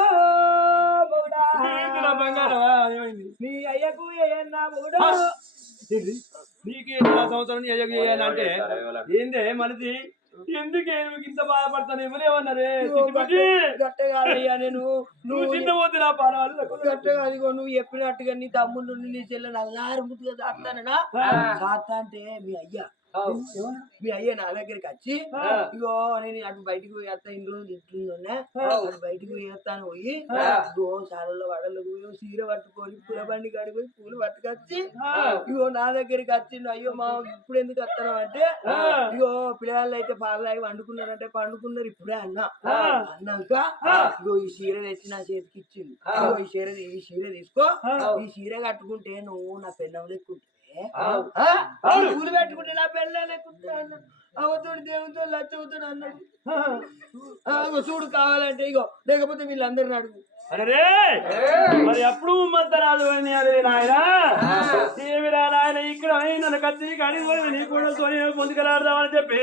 మొగుడా బంగారమా ఏమైంది నీ అయ్యకు నా మొగుడో నీకు సంవత్సరం అంటే ఏందే మనది ఎందుకే నువ్వు ఇంత బాధపడతాను ఎవరేమన్నారే గట్టగాదయ్యా నేను నువ్వు చిన్న పోతే నా పాల గట్టగాదిగో నువ్వు చెప్పినట్టుగా నీ తమ్ముడు నీ చెల్లెని అల్లారు ముట్టుగా దాస్తానన్నా దాస్తా అంటే మీ అయ్య నా దగ్గరికి వచ్చి ఇగో నేను అటు బయటకు పోయేస్తా ఇన్ని రోజులు ఇంట్లోనే అటు బయటకు పోయేస్తాను పోయి దోసాలలో వడలకు పోయి చీర పట్టుకొని పూల బండి కాడికి పోయి పూలు పట్టుకొచ్చి ఇగో నా దగ్గరికి వచ్చిండు అయ్యో మా ఇప్పుడు ఎందుకు వస్తాను అంటే ఇగో పిల్లలు అయితే పాలు అవి వండుకున్నారంటే పండుకున్నారు ఇప్పుడే అన్నాక ఇగో ఈ చీర తెచ్చి నా చేతికి ఇచ్చింది ఈ చీర తీసుకో ఈ చీర కట్టుకుంటే నువ్వు నా పెన్నం లెక్కుంటే పూలు పెట్టుకుంటే నా పెళ్ళ లేకుంటాడు అవతోడు దేవుతో లచ్చవుతాడు అన్నాడు చూడు కావాలంటే ఇగో లేకపోతే వీళ్ళందరిని అడుగు అరే మరి ఎప్పుడు మంతరాదు అని అదే నాయన ఏమిరా నాయన ఇక్కడ నన్ను కత్తి కడిగి నీ కూడా పొందుకలాడదామని చెప్పి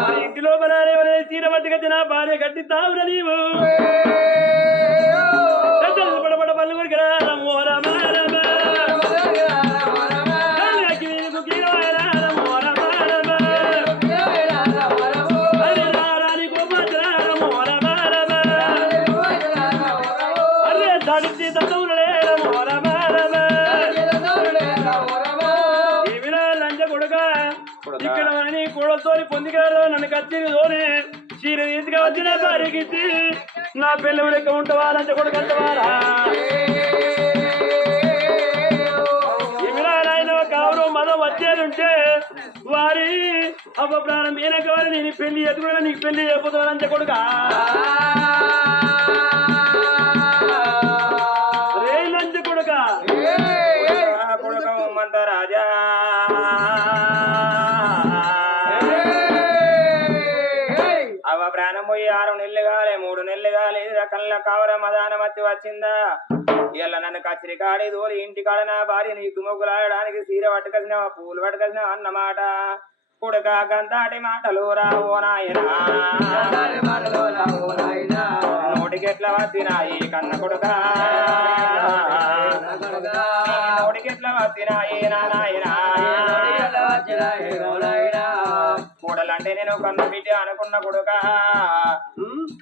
మరి ఇంటిలో బలారే తీర పట్టుక తిన భార్య కట్టిస్తావురా నీవు పడబడ పళ్ళు కొరికి రామో రామ ఇక్కడ కూడతోని పొందికారు నన్ను కత్తిని తోని చీర తీసుకు వచ్చిన భార్యకి నా పిల్లలు లెక్క ఉంటావా లంచ కొడుకు అంటవారా ఏమిరా నాయన కావురు మదం వచ్చేదుంటే వారి అవ్వ ప్రాణం ఈయనక వారి నేను పెళ్లి ఎదుగుడా నీకు పెళ్లి అయిపోతున్నా లంచ కొడుక రే లంచ కొడుక కొడుక రాజా ప్రాణం పోయి 6 నెలలు కాలే 3 నెలలు కాలే రకంలో కావర మదాన మత్తి వచ్చిందా ఇలా నన్ను కచ్చిరి కాడి తోలి ఇంటి కాడ నా భార్య నీకు మొగ్గులాడడానికి చీర పట్టుకొచ్చినా పూలు పట్టుకొచ్చినా అన్నమాట కొడుక గంతాటి మాటలు రావో నాయనా నోటికెట్లా వచ్చినాయి కన్న కొడుక నోటికెట్లా వచ్చినాయి నాయనా కూడలంటే నేను కన్న బిడ్డ అనుకున్న కొడుక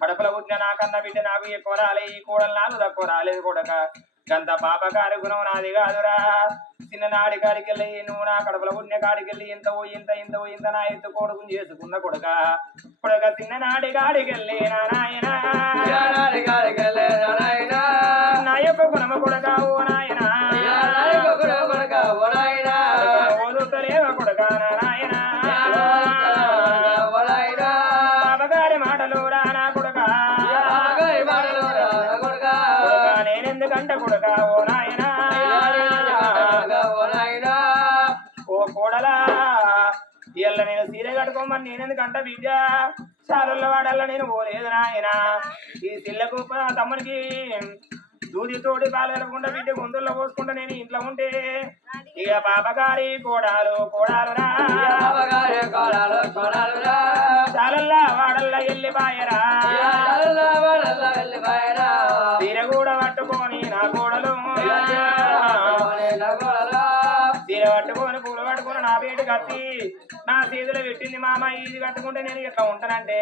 కడపలో పుట్టిన నా కన్న బిడ్డ నాకు ఎక్కువ రాలే ఈ కూడలు నాకు తక్కువ రాలేదు కొడుక గంత పాపకారి గుణం నాది కాదురా చిన్ననాడి కాడికెళ్ళి నువ్వు నా కడపలో పుట్టిన కాడికెళ్ళి ఇంత ఇంత నా ఎత్తు కొడుకుని చేసుకున్న కొడుక కొడుక చిన్ననాడి కాడికెళ్ళి నాయన నా యొక్క గుణమ కొడుక ఓ నాయన ఓదుతలేవ కొడుక నాయన కోడలా ఇళ్ళ నేను సీర కట్టుకోమని నేనెందుకంట బిడ్డ చారుల వాడల్లా నేను పోలేదు నాయన ఈ సిల్లకు తమ్మునికి దూది తోటి పాలు కలపకుండా బిడ్డ గొంతుల్లో పోసుకుంటా నేను ఇంట్లో ఉంటే ఇక పాపగారి కోడాలు కోడాలురా చాలల్లా వాడల్లా ఎల్లిపాయరా సీర కూడా పట్టుకొని నా కోడలు సీర పట్టుకొని పూలు పట్టుకొని నా బయట కత్తి నా చేతిలో పెట్టింది మామ ఇది కట్టుకుంటే నేను ఎట్లా ఉంటానంటే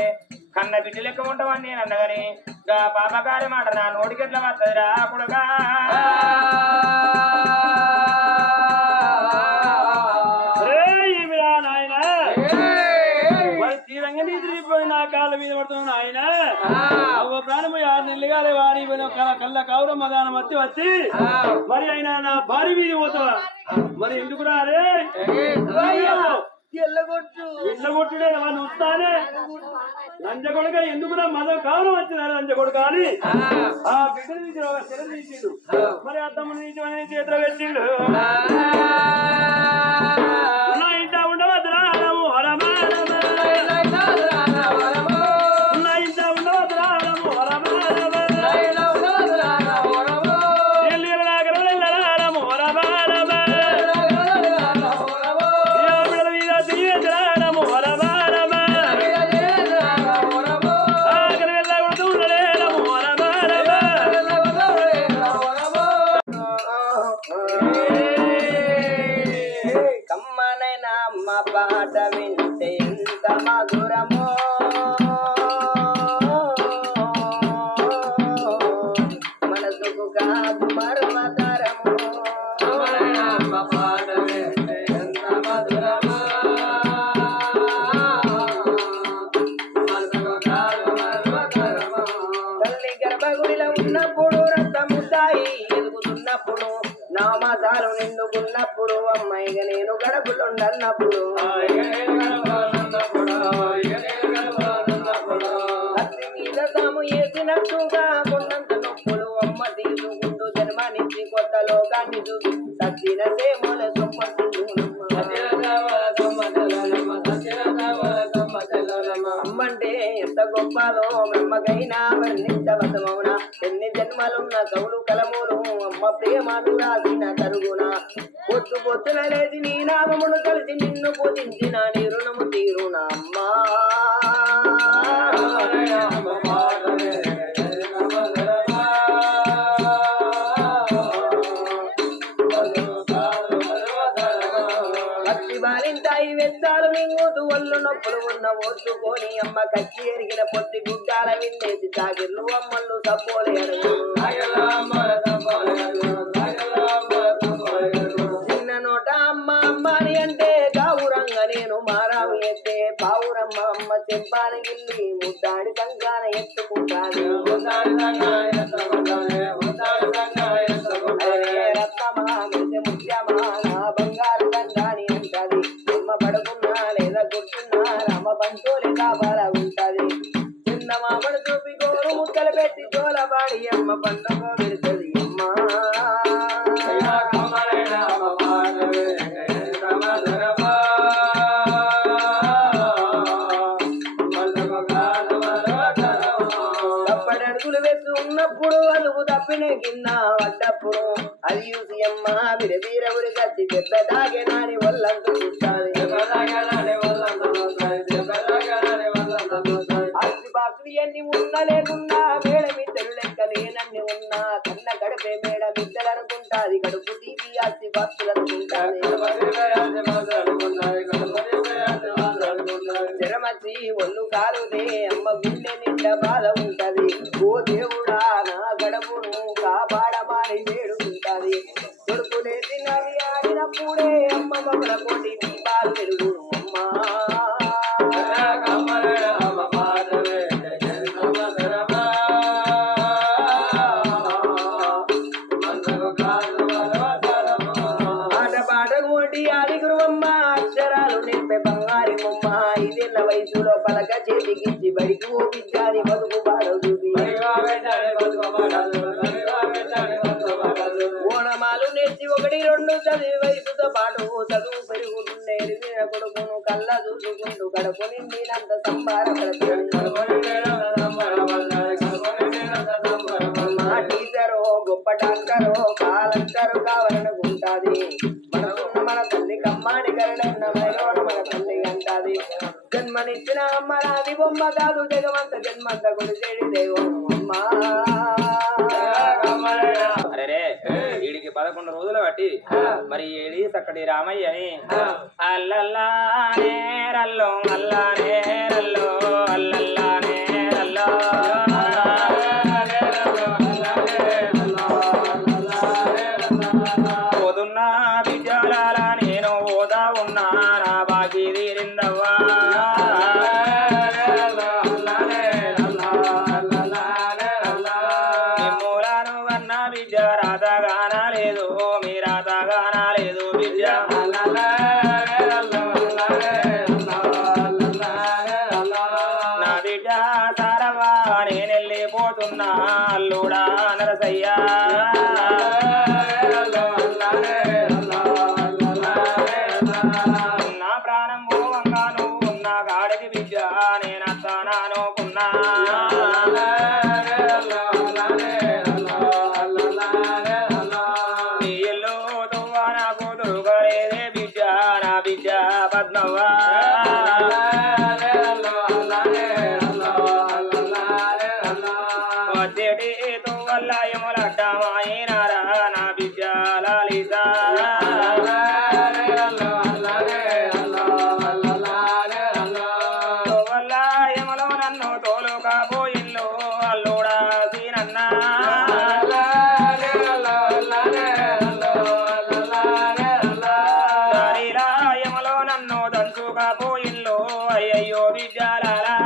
కన్న బిడ్డ లెక్క ఉంటామని నేను అన్నగాని గా పాపగారి మాట నా నోటికి ఎట్లా వస్తుందిరా కొడుకా తీరంగా నిద్రిపోయి నా కాళ్ళ మీద పడుతున్నాను ఆయన ప్రాణము 6 నెలలుగా వారి కళ్ళ కౌరం మదానం వచ్చి మరి ఆయన నా భార్య మీద పోతావా మరి ఎందుకు రారే ఎల్లగొట్టుడే నువ్వు వస్తానే లంజ కొడుక ఎందుకురా మదం కౌరం వచ్చినారు లంజ కొడుక అని ఆ బిడ్డ నుంచి ఒక శిర తీసిండు మరి ఆ తమ్ముడు నుంచి చేతిలో పెట్టిండు నా ఇంట ఉండవద్దు రాము కమ్మనైనా అమ్మ పాట వింటే ఎంత మధురమో మనసుకు కాదు మరుమతరము అమ్మ పాట వింటే ఎంత మధురమో మనసుకు కాదు మరుమతరము తల్లి గర్భగుడిలో ఉన్నప్పుడు రక్తముద్దాయి ఎదుగుతున్నప్పుడు నామాసాలు నిండుకున్నప్పుడు అమ్మాయిగా నేను గడపలుండన్నప్పుడు అత్తి మీద తాము వేసినట్టుగా కొన్నంత నొప్పులు అమ్మ తీసుకుంటూ జన్మనిచ్చి కొత్త లోకాన్ని చూసి సచ్చిన సేమల అమ్మంటే ఎంత గొప్పలో అమ్మకైనా వర్ణించవసమౌనా ఎన్ని జన్మలున్న కవులు కలములు అమ్మ ప్రేమను రాసిన తరుగున పొత్తు పొత్తున లేచి నీ నామమును కలిసి నిన్ను పూజించిన నీ రుణము తీరునా అమ్మా బాలింటాయి వెచ్చాలు మింగుతూ ఒళ్ళు నొప్పులు ఉన్న ఓర్చుకొని అమ్మ కచ్చి ఎరిగిన పొత్తి గుడ్డాల విండేసి తాగిర్లు అమ్మలు సపోలే చిన్న నోట అమ్మ అమ్మని అంటే గావురంగా నేను మారావు ఎత్తే పావురమ్మ అమ్మ చెంపాన గిల్లి ముద్దాడి సంగాన ఎత్తుకుంటాను రత్నమా ముత్యమా నా బంగారు దండాని అంటది అమ్మ పడుకున్నా లేదా కూర్చున్నా అమ్మ బంటోలి కాపాలా ఉంటది చిన్న మామను చూపి గోరు ముక్కలు పెట్టి తోలబాడి అమ్మ పండుగ పెడుతుంది అమ్మ తప్పడడుగులు వేస్తూ ఉన్నప్పుడు అలుగు తప్పిన కింద పడ్డప్పుడు అది చూసి అమ్మ విరవీరవుడి కత్తి దెబ్బ తాగే నాని ఒళ్ళంతా చూస్తాను ఆస్తిపాస్తులు ఎన్ని ఉన్నా లేకున్నా మేడ మిద్దలు లెక్క లేనన్ని ఉన్నా కన్న గడిపే మేడ మిద్దలు అనుకుంటాది కడుపు తీపి ఆస్తిపాస్తులు అనుకుంటాను జరమచ్చి ఒళ్ళు కాలుదే అమ్మ గుండె నిండా బాధ ఉంటది ఓ దేవుడా నా గడపును కాపాడమాని వేడుకుంటది కొడుకునే తిన్నది ఆడినప్పుడే అమ్మ మమ్మల కోటి దీపాలు వెలుగును అమ్మా ఆట పాట కోటి ఆడిగురు అమ్మ అక్షరాలు నింపే బంగారి బొమ్మ 5 ఏళ్ల వయసులో పలక చేతికిచ్చి బడికి ఓపించాలి బతుకు పాడవు ఓనమాలు నేర్చి 1 2 పండు చదివి వయసుతో పాటు చదువు పెరుగుతుండేది కొడుకును కళ్ళ చూసుకుంటూ కడుపు నిండినంత మా టీచరో గొప్ప డాక్టరో కాలంటారు కావాలనుకుంటాది మనకున్న మన తల్లి కమ్మాని కరడన్న మన తల్లి అంటాది జన్మనిచ్చిన అమ్మ నాది బొమ్మ కాదు జగమంత జన్మంత కొలిచేడి దైవం అమ్మా అరే వీడికి 11 రోజులు బట్టి మరి ఏడి చక్కటి రామయ్యని అల్లల్లానే రల్లో అల్లానే రల్లో అల్లల్లానే రల్లో పోతున్నా విద్యాల నేను ఓదా ఉన్నా నా బాకీ తీరిందవ్వా మూలను కన్నా విద్య రాతగానా లేదు మీ రాతగానా లేదు విద్య నా బిడ్డ సారవా నేనెళ్ళిపోతున్నా అల్లుడా నరసయ్యా నా ప్రాణం పోవంగా నువ్వు ఉన్న గాడికి విద్య నేనస్తాననుకున్నా నీ ఇల్లు తువ్వ నాకు దొరకలేదే విద్య నా విద్య పద్మవ్వా వచ్చేటి తువ్వల్ల యములడ్డమాయినారా నా విద్య లలిత తువ్వల్ల యములో నన్ను తోలుకపోయిల్లు అల్లుడా సీనన్నా దారిలా యములో నన్ను దంచుకపోయిల్లు అయ్యయ్యో విద్యాలాలా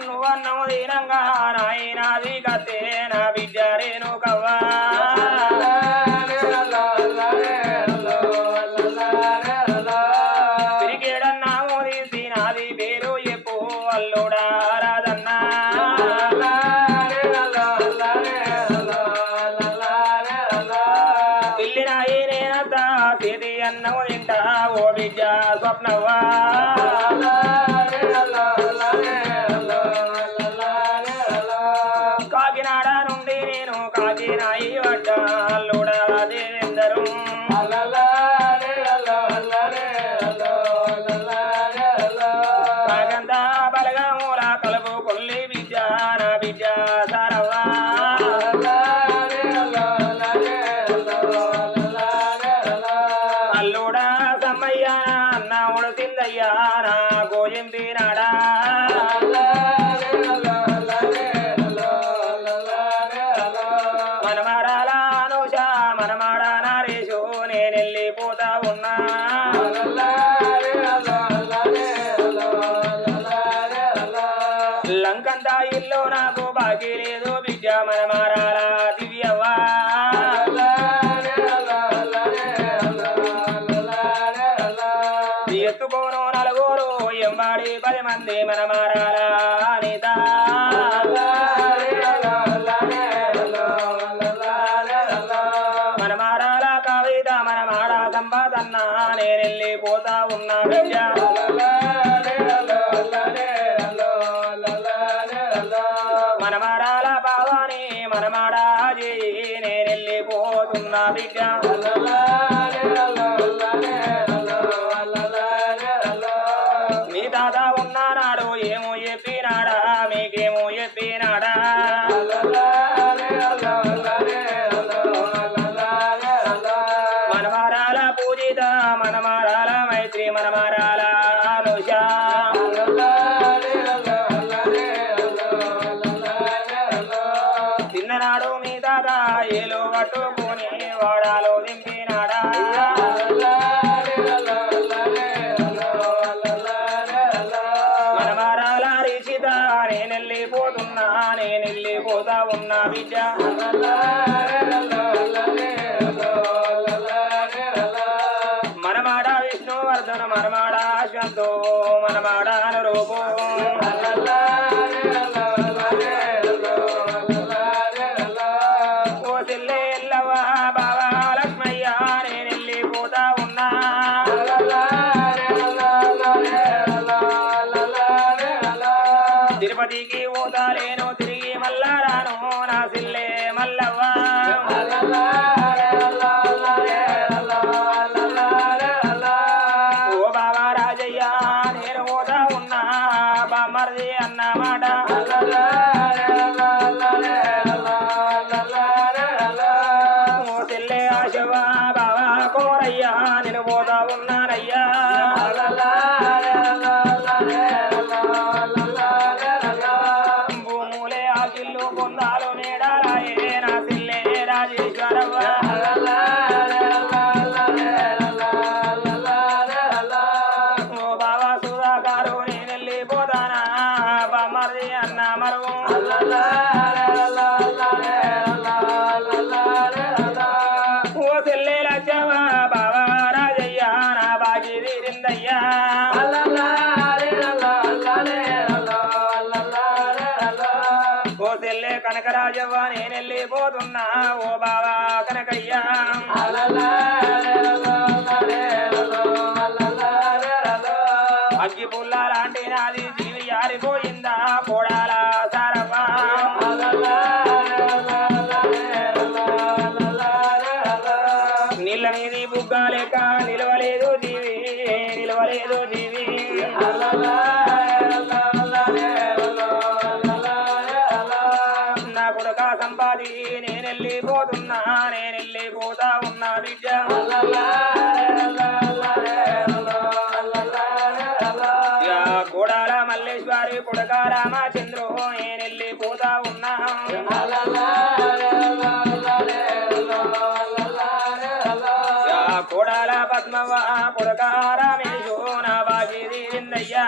నువ్వన్నము దీనంగా నాయనాది కతే నా విద్య రేణు కవ్వా తిరిగేడన్నాము తీసి నాది పేరు ఎప్పు అల్లుడా రాదన్నా పిల్లినాయి నేనంతా చేతి అన్నము తింటా ఓ విద్య స్వప్నవ్వా కాకినాడ నుండి నేను కాకినాయి వడ్డ అల్లుడా దేవేందరు కాగంతా బలగమూల కలుపు కొల్లి విద్య నా విద్య సారవ్వా అల్లుడా సమ్మయ్య అన్న ఉడసిందయ్యా నా గోయింపినాడా మనమాడాల అనుష మనమాడ నారేషు నేనెళ్ళిపోతా ఉన్నా లంకంతా ఇల్లు నాకు బాకీ లేదు విద్య మనమాడాల దివ్యవ్వా ఎత్తుకోను నలుగురు ఎంబాడి 10 మంది మనమాడాల అనిత మనమాడాల కవిత మనమాడ సంపాదన్న నేనెళ్ళిపోతా ఉన్నా విద్య మనమాడాల పావాని మనమాడాజీ నేనెళ్ళిపోతున్నా విద్య మీ తాత ఉన్నానాడు ఏమో చెప్పినాడా మీకేమో చెప్పినాడా మనమారాల పూజిత మనమారాల మైత్రి మనమారాల అనుష తిన్ననాడు మీ తాత ఏలో పట్టుకొని వాడాలో దింపినాడా మనమారాల రిషిత నేనెళ్ళిపోతా ఉన్నా విద్య మనమాడ విష్ణువర్ధన మనమాడ అశ్వంతో మనమాడ అనురూపం మల్లవ్వ ఓ బాబా రాజయ్య నేను పోతా ఉన్నా బామర్ది అన్నమాట ఓ తెల్లే ఆశవా బాబా కోరయ్యా నేను పోతా ఉన్నానయ్యా భూములే ఆకిళ్ళు పొందాలు నేడారాయే నా తెల్లే రాజేశ్వరవ్వ ఓ బాబా సుధాకారు నేను వెళ్ళిపోతానా బామర్ది అన్న మరువు ఓ తెల్లే లచ్చవా బాబా రాజయ్య నా బాగి తీరిందయ్యా ఓ తెల్లే కనకరాజవ్వ నేను వెళ్ళిపోతున్నా ఓ బాబా కనకయ్యా అగ్గి పుల్ల లాంటి నాది జీవి ఆరిపోయిందా కోడాల సారవ్వ నీళ్ళ మీది బుగ్గ లేక నిలవలేదు జీవి నిలవలేదు జీవి నా కొడుక సంపాది నేను వెళ్ళిపోతున్నా నేను వెళ్ళిపోతా ఉన్నా బిడ్డ కోడాల మల్లేశ్వరి కొడుక రామచంద్రు నేను వెళ్ళిపోతా ఉన్నా కోడాల పద్మవ్వ కొడుక రామేశు నా బాగి తీరిందయ్యా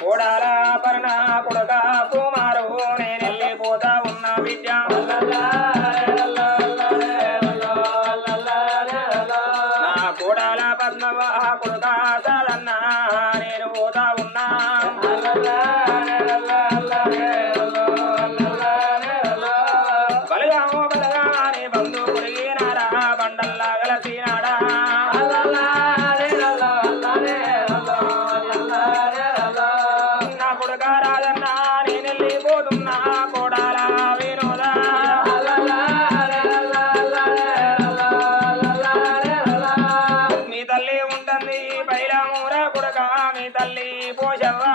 కోడాల పర్ణ కొడుక కుమారు నేను వెళ్ళిపోతా ఉన్నా విద్య నా కోడాల పద్మవ్వ కొడుక సాలన్న నేను పోతా ఉన్నా బలగామో బలగానే బంధు పొడిగినారా బండల్లా గలసినాడా నా కొడుక రాజన్న నేను వెళ్ళిపోతున్నా కోడాల వినోదా మీ తల్లి ఉంటుంది బైలామూరా కొడుక మీ తల్లి పోషవ్వా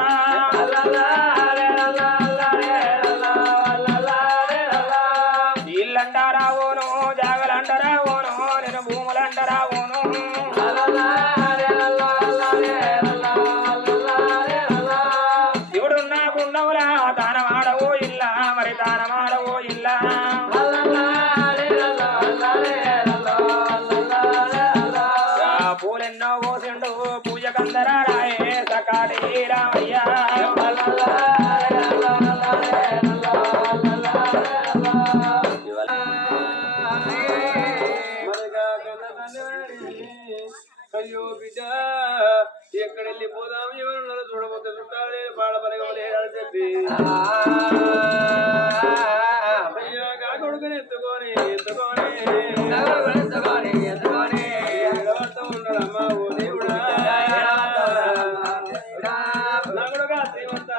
ఇల్లంటారా ఓను జాగలంటారా ఓను నేను భూములంటారా ఓను శివుడున్నా గుండవులా తానమాడవో ఇల్లా మరి తానమాడవో ఇల్లా పూలెన్నో పోసిండు పూజ కందరా రాయే సకాటి రామయ్యా అయ్యో బిడ్డ ఎక్కడ వెళ్ళిపోదాం ఎవరున్నారో చూడబోతే చుట్టాలే బాడపరగలే అని చెప్పి అయ్యో కా కొడుకుని ఎత్తుకొని ఉన్నాడమ్మా ఓ దేవుడా నా కొడుక శ్రీమంత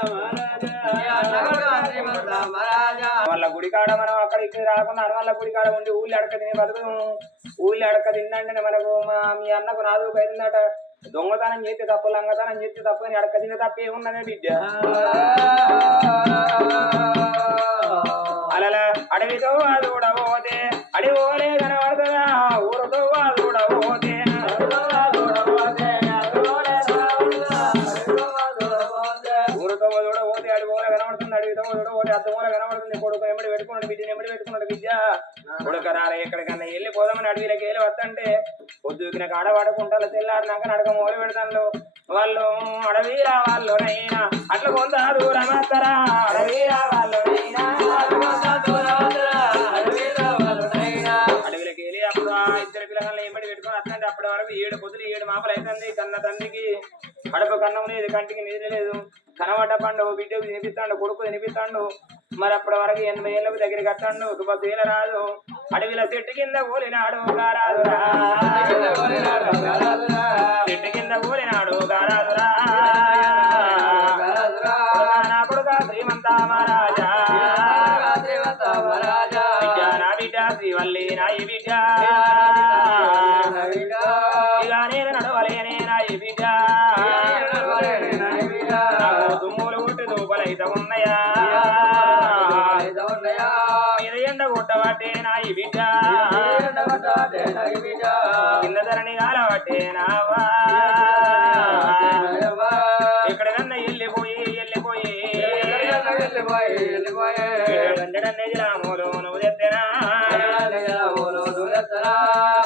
మహారాజా వాళ్ళ గుడికాడ మనం అక్కడ ఇక్కడ రాకుండా వాళ్ళ గుడికాడ ఉండి ఊళ్ళో అడక తిని బతుకు ఊళ్ళో అడక తిన్నంటే మనకు మీ అన్నకు నాదు పోయిందట దొంగతనం చేస్తే తప్పు లంగతనం చేస్తే తప్పు అని అడక తినే తప్పే ఉన్నదే బిడ్డ అలా అడవితో అది కూడా పోతే అడవి పోలే కనబడుతుందా ఊరుతో అది కూడా పోతే ఊరుతో కూడా పోతే అడవి పోలే కనబడుతుంది అడవితో కూడా పోతే అత్త మూల కనబడుతుంది కొడుకు ఎమ్మడి పెట్టుకున్నాడు బిడ్డని ఎమ్మడి పెట్టుకున్నాడు బిడ్డ కొడుకరారా ఎక్కడికన్నా వెళ్ళి పోదామని అడవిలోకి వెళ్ళి వద్దంటే పొద్దుకిన కాడ పడుకుంటారు తెల్లారినాక నడక మొదలు పెడతాను వాళ్ళు అడవి రావాళ్ళనైనా అట్లా కొంత దూరం వస్తారా అడవి రావాళ్ళనైనా అడవిలోకి వెళ్ళి అప్పుడు ఆ ఇద్దరు పిల్లగాళ్ళు ఏమడి పెట్టుకుని అట్లంటే అప్పటి వరకు 7 పొద్దులు 7 మాపలు అవుతుంది కన్న తండ్రికి కడుపు కన్నం లేదు కంటికి నిద్ర లేదు కనబడ్డ పండు బిడ్డకు తినిపిస్తాడు కొడుకు తినిపిస్తాడు మరి అప్పటి వరకు 80 ఏళ్ళకు దగ్గరికి వస్తాడు ఒక తేల రాదు అడవిలో చెట్టు కింద కూలినాడు గారాదురా చెట్టు కింద కూలినాడు గారాదురా నాయి బిడ్డ ఇక నేను నడవలేనే నాయి బిడ్డ నాకు దుమ్ములు కొట్టి దూపలైతే ఉన్నాయా మీద ఎండ కొట్టబట్టే నాయి బిడ్డ కింద ధరణి కాలబట్టే నావా ఎక్కడికన్నా వెళ్ళిపోయి జిలామూలు నువ్వు తెత్తెనా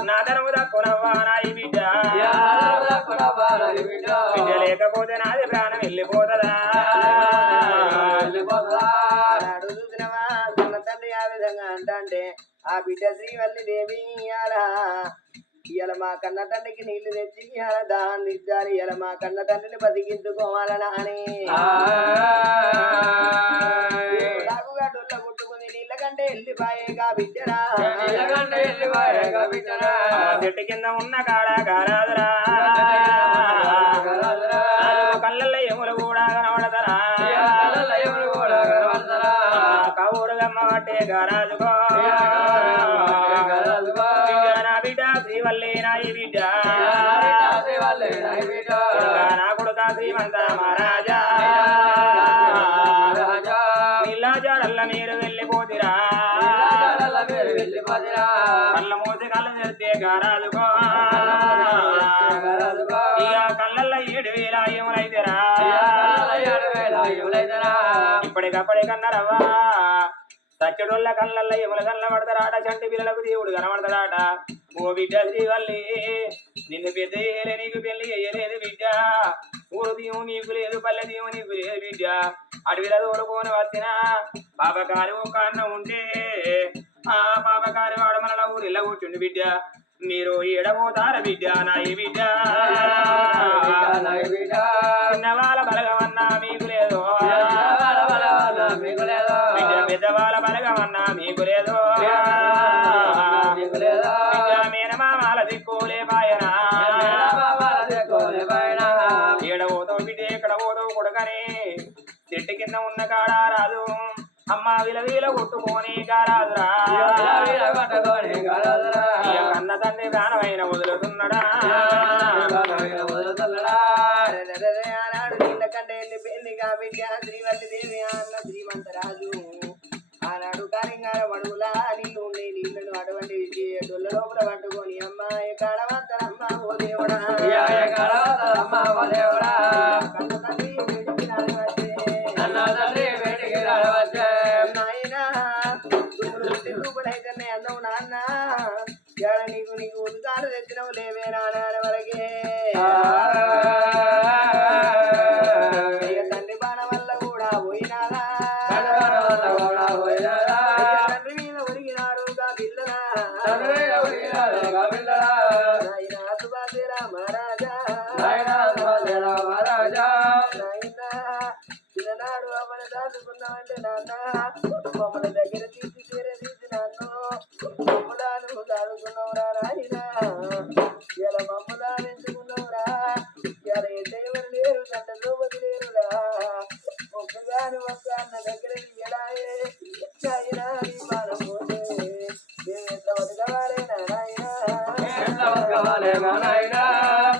నా ధనము దక్కునవ్వా నాయి బిడ్డ బిడ్డ లేకపోతే నాది ప్రాణం వెళ్ళిపోతుందా చూసినవా కన్న తండ్రి ఆ విధంగా అంటే ఆ బిడ్డ శ్రీవల్లి దేవి ఇవాళ మా కన్న తండ్రికి నీళ్లు తెచ్చి ఇవాళ దాన్ని ఇచ్చారు ఇవాళ మా కన్న తండ్రిని బతికించుకోవాలనా అని డొల్ల ముట్టుకుని నీళ్ళ కంటే వెళ్ళిపోయేగా బిడ్డరా చెట్టు కింద ఉన్న కాడ కారాదురా కళ్ళల్లో ఎములు కూడా కనబడతారా కౌరుగమ్మ పట్టే గారాజుకో నా బిడ్డ శ్రీవల్లి నాయి బిడ్డ నా కొడుక శ్రీమంత మహారాజా నీళ్ళ జాడల్ల మీరు వెళ్ళిపోతిరా కళ్ళ మూసి కళ్ళు తెరిస్తే గారాజుకో ఇక కళ్ళల్లో 7,000 ఏములైతేరా ఇప్పటికప్పటికన్నారవ్వా సచ్చడోళ్ళ కళ్ళల్లో ఎముల కనబడతారాట చంటి పిల్లలకు దేవుడు కనబడతాడాట ఓ బిడ్డ శ్రీవల్లి నిన్ను పెద్ద చేయలే నీకు పెళ్లి చేయలేదు బిడ్డ ఊరు దీవు నీకు లేదు పల్లె దీవు నీకు లేదు బిడ్డ అడవిలో తోడుకొని వచ్చిన పాపకారి ఒక అన్న ఉంటే ఆ పాపకారి వాడు మన ఊరిలో కూర్చుండి బిడ్డ మీరు ఎడబోతార బిడ్డ నాయి బిడ్డ చిన్నవాళ్ళ బలగమన్నా మీకు లేదు బిడ్డ పెద్దవాళ్ళ బలగమన్నా మీకు లేదు మేనమామాల దిక్కులే పాయన ఏడబోతావు బిడ్డ ఎక్కడ పోతావు కొడుకని చెట్టు కింద ఉన్న కాడ రాదు అమ్మ విలవీల కొట్టుకొని గారాదురా కన్న తండ్రి ప్రాణమైన వదులుతున్నాడా ఆనాడు నీళ్ళ కంటే వెళ్ళిపోయిందిగా బిడ్డ శ్రీవల్లి దేవి అన్న శ్రీమంతరాజు ఆనాడు కారింగాల మడుగులా నీళ్ళు ఉండే నీళ్లను అటువంటి డొల్ల లోపల పట్టుకొని అమ్మ కాడవంతరమ్మ ఓ దేవుడా కన్న తండ్రి నాయనా దూపులైతే అన్నవు నాన్న నీకు ఉదకాలు తెచ్చినవు లేవే నాన్న వరకే తండ్రి బాణ వల్ల కూడా పోయినారా తండ్రి మీద ఒరిగినారు సుభాషేరా మహారాజా చిన్ననాడు అమ్మని దాచుకున్నామంటే నాన్న మమ్మల్ని దగ్గర తీసి తీరే తీసి నాన్ను మమ్మలాను దాచుకున్నవురా నాయన ఇలా మమ్మలాను ఎంచుకున్నవురా ఇలా ఎవరు లేరు తండ్రి లోపలి లేరురా ఒక్కగాని ఒక్క అన్న దగ్గర ఎలాయే నాయన నీ బాణం పోతే మేము ఎట్లా బతకవాలేనా నాయన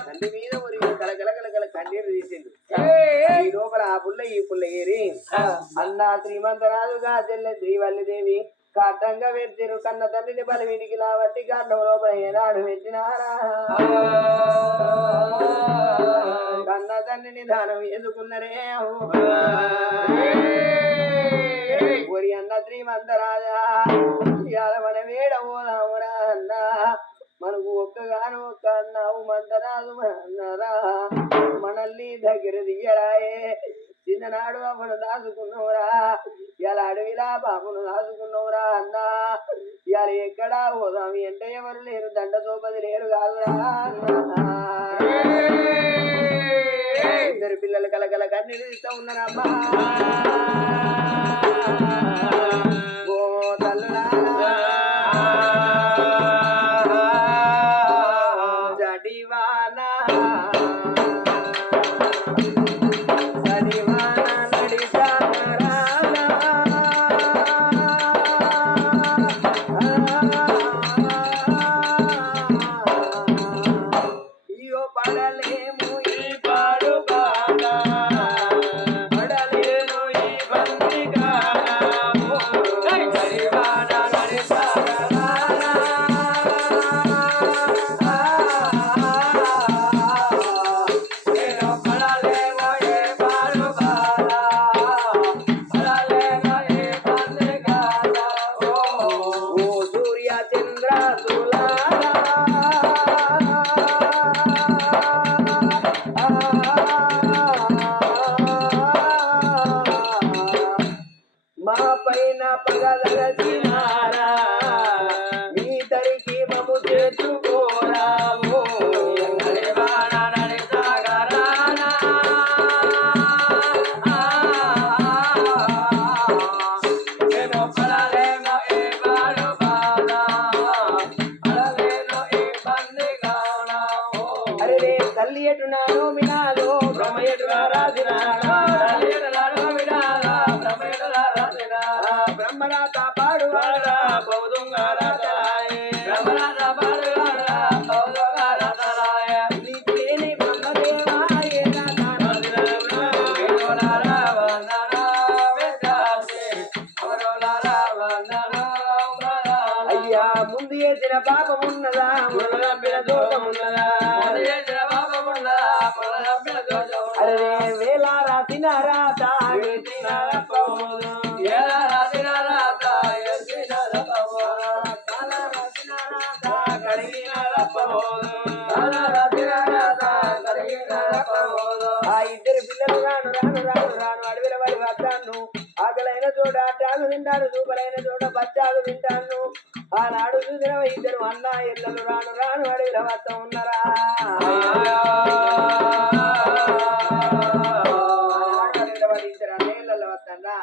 తండ్రి మీద ఒరిగి కలకల కన్నీరు తీసిండు ఈ లోపల ఆ పుల్ల ఈ పుల్ల ఏరి అన్న శ్రీమంతరాజుగా చెల్లె శ్రీవల్లి దేవి కట్టంగా వెళ్తారు కన్న తండ్రిని బలవిడికి లాబట్టి కన్నం లోపల ఏనాడు పెట్టినారా కన్న తండ్రిని దానం ఎదుకున్నరే ఒరి అన్న శ్రీమంతరాజా ఇవాళ మన వేడ పోదామురా అన్న మనకు ఒక్కగాను ఒక్క అన్నావు మంతరాజు అన్నారా మనల్ని దగ్గర దియ్యరాయే చిన్ననాడు అమ్మను దాచుకున్నవురా ఇలా అడవిలా బాబును దాచుకున్నవురా అన్నా ఇలా ఎక్కడా పోదాం అంటే ఎవరు లేరు దండ సోపది లేరు కాదురా ఇద్దరు పిల్లలు కలకల కన్నీళ్ళు ఇస్తూ ఉన్నారమ్మా ఓ తల్లులా జడివానా నడిచారా పైన పగలసినారా మీ తరికి మము చేర్చుకోరాము అరే తల్లి ఎటున్నారో వినాలో బ్రహ్మ ఎటుగా రాసినారా బ్రహ్మరాత పాడువాడా నీకేని బ్రహ్మదేవా అయ్యా ముందు చేసిన పాపమున్నదా మునగంపిన దోషమున్నదా అరే వేళ రాసిన రాత ఆ ఇద్దరు పిల్లలు రాను రాను రాను రాను అడవిల వాడి వద్దాను ఆకలైన చోట అట్టాలు తింటాను సూపరైన చోట బచ్చాలు తింటాను ఆనాడు చూసిన ఇద్దరు అన్న ఇళ్ళలు రాను రాను అడవిల వద్ద ఉన్నరా ఇద్దరు అన్న ఇళ్ళ వద్దన్నా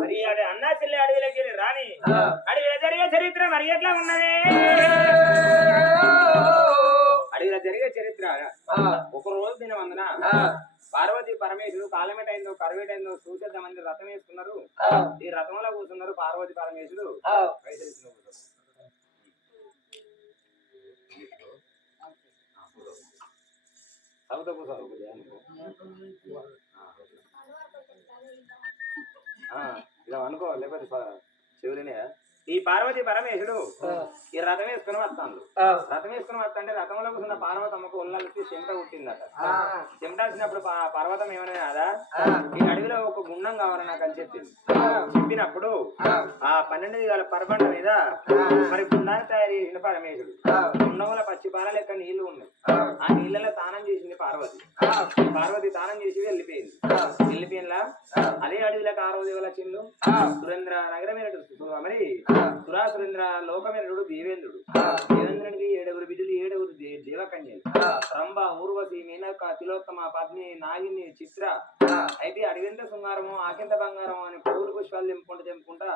మరి అన్నా చెల్లి అడవిలోకి వెళ్ళి రాని అడవిలో జరిగే చరిత్ర మరి ఎట్లా ఉన్నది అడవిలో జరిగే చరిత్ర ఒక రోజు దినవందన పార్వతి పరమేశ్వరుడు కాలమేటైందో కరవేటైందో చూసేద్దామని రథం వేసుకున్నారు ఈ రథంలో కూర్చున్నారు పార్వతి పరమేశ్వరుడు పైసలు సౌత కూర్చోరు ఇలా అనుకో లేకపోతే శివుడినే ఈ పార్వతి పరమేశ్వరుడు ఈ రథం వేసుకుని వస్తాను రథం వేసుకుని వస్తాంటే రథంలో కూర్చున్న పార్వతమ్మకు ఒళ్ళకి చెమట పుట్టిందట చెమట వచ్చినప్పుడు పర్వతం ఏమన్నా కాదా ఈ అడవిలో ఒక గుండం కావాలని నాకు అని చెప్పింది చెప్పినప్పుడు ఆ 12 గల పరబండ మీద మరి గుండాన్ని తయారు చేసిన పరమేశ్వరుడు గుండంలో పచ్చి పాల లెక్క నీళ్లు ఉన్నాయి ఆ నీళ్ళలో స్నానం చేసింది పార్వతి స్నానం చేసి వెళ్ళిపోయిందా అదే అడవిలోకి 6వ దేవుల చిన్ను సురేంద్ర నగరమైన మరి సురేంద్ర లోకమైనడు దేవేంద్రుడికి 7 బిడ్డలు 7 దేవకన్యలు రంభ ఊర్వశి మేనక తిలోత్తమ పద్మి నాగిని చిత్ర అయితే అడిగింత శృంగారము ఆకింత బంగారం అని పువ్వులు పుష్పాలు తెంపుకుంటా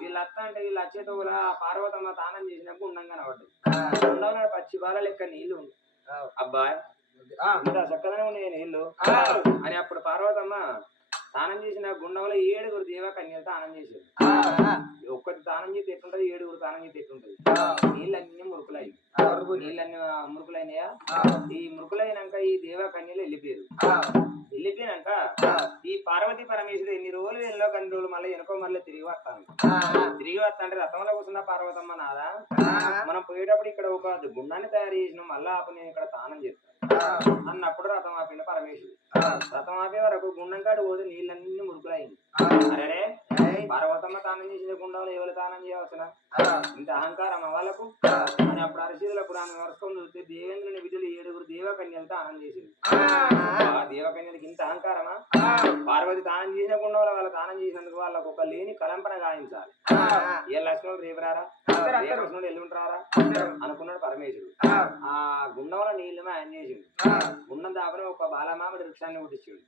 వీళ్ళ అత్త అంటే వీళ్ళ అచ్చేతో పార్వతమ్మ తానం చేసినప్పుడు ఉండంగా నవ్వడు ఉండవున పచ్చి బాల లెక్క నీళ్లు ఉంది అబ్బాయి ఇంత చక్కగానే ఉన్నాయి నీళ్లు అని అప్పుడు పార్వతమ్మ స్నానం చేసిన గుండంలో 7 దేవకన్యలు స్నానం చేశారు ఒక్కటి స్నానం చేసి ఎట్టుంటది 7 స్నానం చేసి ఎట్టుంటది నీళ్ళన్నీ మురుకులైనవి నీళ్ళన్నీ మురుకులైనయా ఈ మురుకులైనాక ఈ దేవకన్యలు వెళ్ళిపోయినాక ఈ పార్వతి పరమేశ్వరుడు ఎన్ని రోజులు ఎన్నో కొన్ని రోజులు మళ్ళీ వెనుకో మళ్ళీ తిరిగి వస్తాంటే రథంలో కూర్చున్న పార్వతమ్మ నాదా మనం పోయేటప్పుడు ఇక్కడ ఒక గుండాన్ని తయారు చేసినాం మళ్ళా నేను ఇక్కడ స్నానం చేస్తాను అన్నప్పుడు రథం ఆపిండ పరమేశ్వరుడు రథం ఆపే వరకు గుండం కాడు పోతే నీళ్ళన్నీ మురుకులైంది అరే పార్వతమ్మ తానం చేసిన గుండంలో ఎవరు తానం చేయవలసిన ఇంత అహంకారం వాళ్ళకు అని అప్పుడు అరసీదులప్పుడు ఆమె వరుసకొని చూస్తే దేవేంద్రుని బిడ్డలు 7 దేవకన్యలు తానం చేసింది ఆ దేవకన్యలకి ఇంత అహంకారమా పార్వతి తానం చేసిన గుండంలో వాళ్ళు తానం చేసినందుకు వాళ్ళకు ఒక లేని కలంపన గాయించాలి ఏ లక్ష్మణుడు రేపు రారా రేపు ఎల్లుంటారా అనుకున్నాడు పరమేశ్వరుడు ఆ గుండంలో నీళ్ళమే ఆయన చేసిండు గుండం దాపన ఒక బాలమామిడి వృక్షాన్ని పుట్టించిండు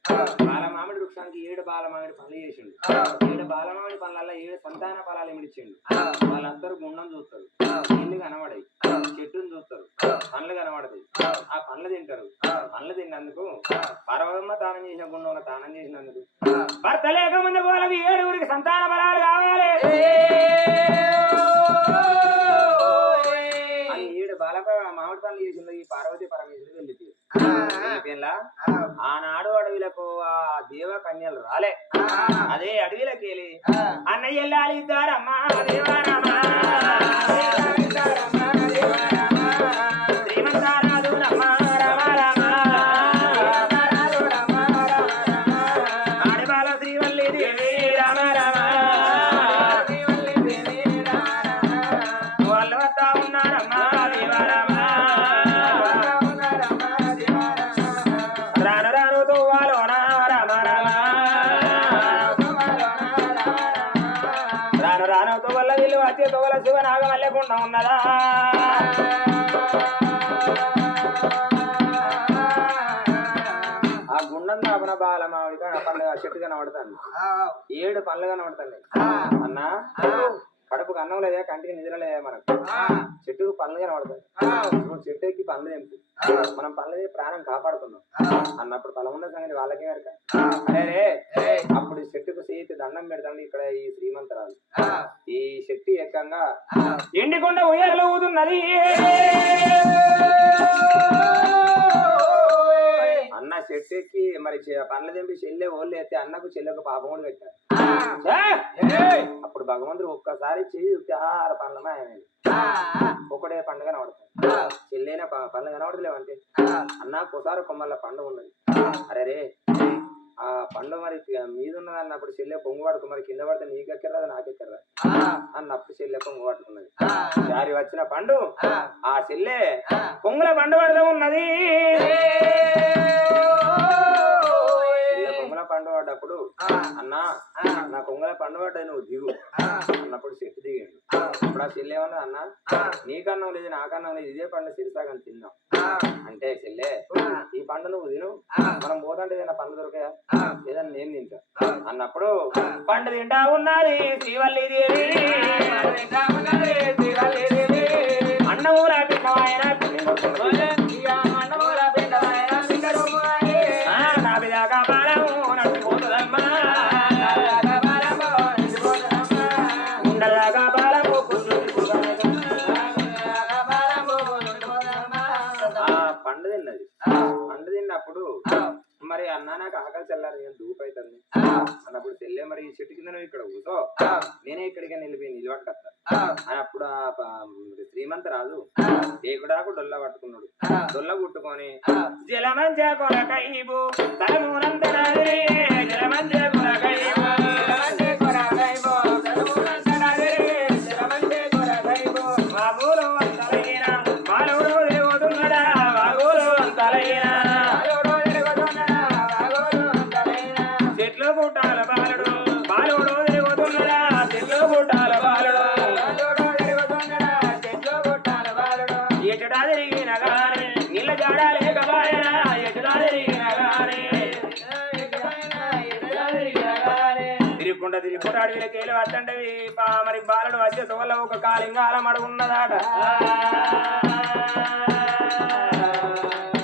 బాలమామిడి వృక్షానికి 7 బాలమామిడి పనులు చేసిండు 7 బాలమామిడి పనులలో 7 సంతాన ఫలాలు ఇమిడిచిండు వాళ్ళందరూ గుండం చూస్తారు నీళ్లు కనబడాయి చెట్టును చూస్తారు పండ్లు కనబడతాయి ఆ పండ్లు తింటారు పండ్లు తిన్నందుకు పర్వతమ్మ తానం చేసిన గుండంలో తానం చేసినందుకు భర్త లేక ముందు వాళ్ళకి 7 సంతాన ఫలాలు కావాలి 7 బాలక మామిడి పనులు చేసింది ఈ పార్వతి పరమేశ్వరుడు వెళ్ళిపోయిందా ఆనాడు అడవిలకు ఆ దేవ కన్యలు రాలే అదే అడవిలోకి వెళ్ళి అన్నయ్య వెళ్ళాలి ఇద్దారమ్మా దేవారమ్మా శ్రీమంతారాధు రమ్మా రమారమ్మా ఆడబాల శ్రీవల్లి దేవి రమారమా వాళ్ళు వస్తా ఉన్నారమ్మా దేవారమ్మా రాను రాను తువ్వాలోన రమ రమ వీళ్ళు వచ్చే తొగల శివ నాగమల్లెకుండా ఉన్నదా ఆ గుండం దాపన బాల మామిడికి ఆ పండుగ చెట్టు కనబడతాను 7 పండ్లు కనబడతాయి అన్నా కడుపుకు అన్నం లేదా కంటికి నిద్ర లేదా మనకు చెట్టుకు పండ్లు కనబడతాయి నువ్వు చెట్టు ఎక్కి పండ్లు తెంపు మనం పండ్లు ప్రాణం కాపాడుకున్నాం అన్నప్పుడు పొలం ఉన్న సంగతి వాళ్ళకే కనుక అరే అప్పుడు చెట్టుకు చేతి దండం పెడతాను ఇక్కడ ఈ శ్రీమంతరాలు ఈ చెట్టు ఏకంగా ఎండికొండ ఉయ్యాలలో ఊదున్నది అన్న చెట్టు ఎక్కి మరి పండ్లు తెంపి చెల్లె ఓళ్ళు ఎత్తే అన్నకు చెల్లెకు పాపం కూడా పెట్టారు అప్పుడు భగవంతుడు ఒక్కసారి చెయ్యి 6 పండ్లమా ఆయన ఒకటే పండుగ కనబడతాయి చెల్లైన పండ్లు కనబడలేవంటే అన్న ఒకసారి కొమ్మల పండు ఉన్నది అరే రే ఆ పండు మరి మీద ఉన్నది అన్నప్పుడు చెల్లె పొంగు పడుకు మరి కింద పడితే నీకెక్కర్రా నాకెక్కర్రా అన్నప్పుడు చెల్లె పొంగు పట్టుకున్నది దారి వచ్చిన పండు ఆ చెల్లె పొంగుల పండు పడుతూ ఉన్నది పొంగుల పండు పడ్డప్పుడు అన్నా నా కొంగల పండు పడ్డది నువ్వు దిగు అన్నప్పుడు చెట్టు దిగాడు అప్పుడు ఆ చెల్లె ఏమన్నా అన్నా నీకన్నం లేదు నాకన్నం లేదు ఇదే పండు సిరిసాగని తిన్నాం అంటే చెల్లె ఈ పండు నువ్వు తిను మనం పోతుంటే ఏదైనా పండు దొరికాయా ఏదైనా నేను తింటా అన్నప్పుడు పండు తింటా ఉన్నది శ్రీవల్లి దేవి అన్నమూల పిన్నవాయన నాభిదాకా బాలము నడిచిపోతుందమ్మా ఉండదాకా బాలము పండు తిన్నది పండు తిన్నప్పుడు మరి అన్న నాకు ఆకలి చల్లారు నేను దూపు అవుతుంది అన్నప్పుడు చెల్లె మరి ఈ చెట్టు కింద నువ్వు ఇక్కడ కూర్చో నేనే ఇక్కడికి నిలబట్టుకొస్తా అని అప్పుడు ఆ శ్రీమంత రాజు ఏకుడాకు డొల్ల పట్టుకున్నాడు డొల్ల కుట్టుకొని జలమంచ కొరకైబు తలమునంతరాదే జలమంచ కొరకైబు బాబులు అంతలైన బాలుడు దేవతున్నాడా బాబులు అంతలైన చెట్లు పుట్టాల బాలుడు బాలుడు తిరుగుతున్నాడా చెట్లు పుట్టాల బాలుడు ఎటుడా తిరిగిన గాని నీళ్ళ జాడా లేకబాయనా ఎటుడా తిరిగిన గాని తిరుగుకుంటా అడవిలకేలు వద్దంటవి మరి బాలుడు వచ్చే తోళ్ళ ఒక కాలింగాలం అడుగున్నదాట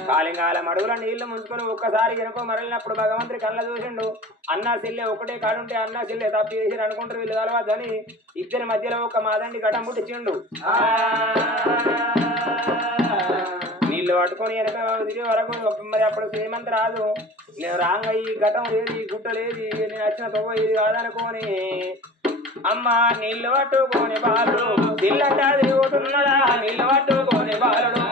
కాలింగాలం అడుగుల నీళ్లు ముంచుకొని ఒక్కసారి వెనుకో మరలినప్పుడు భగవంతుడి కళ్ళ చూసిండు అన్నా చెల్లె ఒకటే కాడుంటే అన్నా చెల్లె తప్పు చేసి అనుకుంటారు వీళ్ళు కలవద్దని ఇద్దరి మధ్యలో ఒక మాదండి ఘటం పుట్టించిండు నీళ్లు పట్టుకొని వెనక తిరిగే వరకు మరి అప్పుడు శ్రీమంత రాదు నేను రాంగ ఈ ఘటం లేదు ఈ గుట్ట లేదు నేను వచ్చిన తొవ్వ ఇది కాదనుకోని అమ్మ నీళ్లు పట్టుకొని బాలుడు ఇల్లంటా తిరుగుతున్నాడా నీళ్లు పట్టుకొని బాలుడు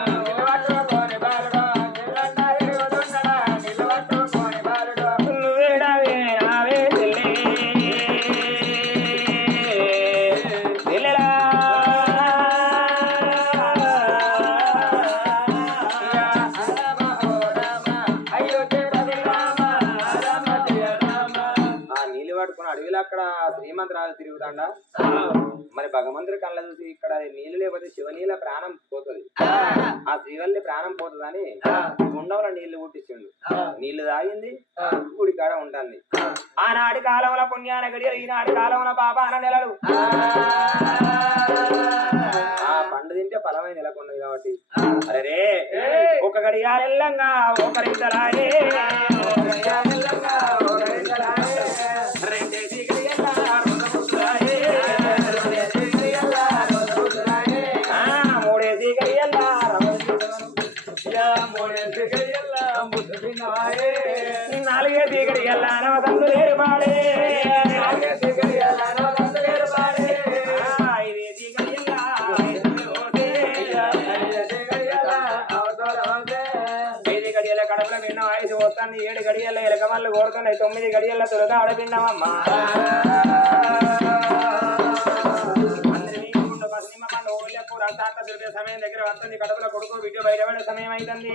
అడవిలో అక్కడ శ్రీమంతరాజు తిరుగుతాండా మరి భగవంతుడి కళ్ళ చూసి ఇక్కడ నీళ్లు లేకపోతే శివనీల ప్రాణం పోతుంది ఆ శ్రీవల్లి ప్రాణం పోతుందని గుండంలో నీళ్లు పుట్టించిండు నీళ్లు తాగింది గుడి కాడ ఉంటుంది ఆనాటి కాలంలో పుణ్యాన గడియలు ఈనాటి కాలంలో పాపాన నెలలు ఆ పండు తింటే ఫలమై నెలకొన్నది కాబట్టి అరే ఒక గడియారెల్లంగా ఒకరింతలాయే నాలుగే దిగడి ఎల్లానో తందులేరు పాడే ఐదే దిగడి ఐదు గడియల కడపల నిన్న వయసు పోతాను 7 గడియల ఎలకమల్లు కోరుతున్నాయి 9 గడియల తొలగా ఆడపిన్నామమ్మా సమయం దగ్గర వస్తుంది కడుపులో కొడుకు వీడియో బయటపడే సమయం అవుతుంది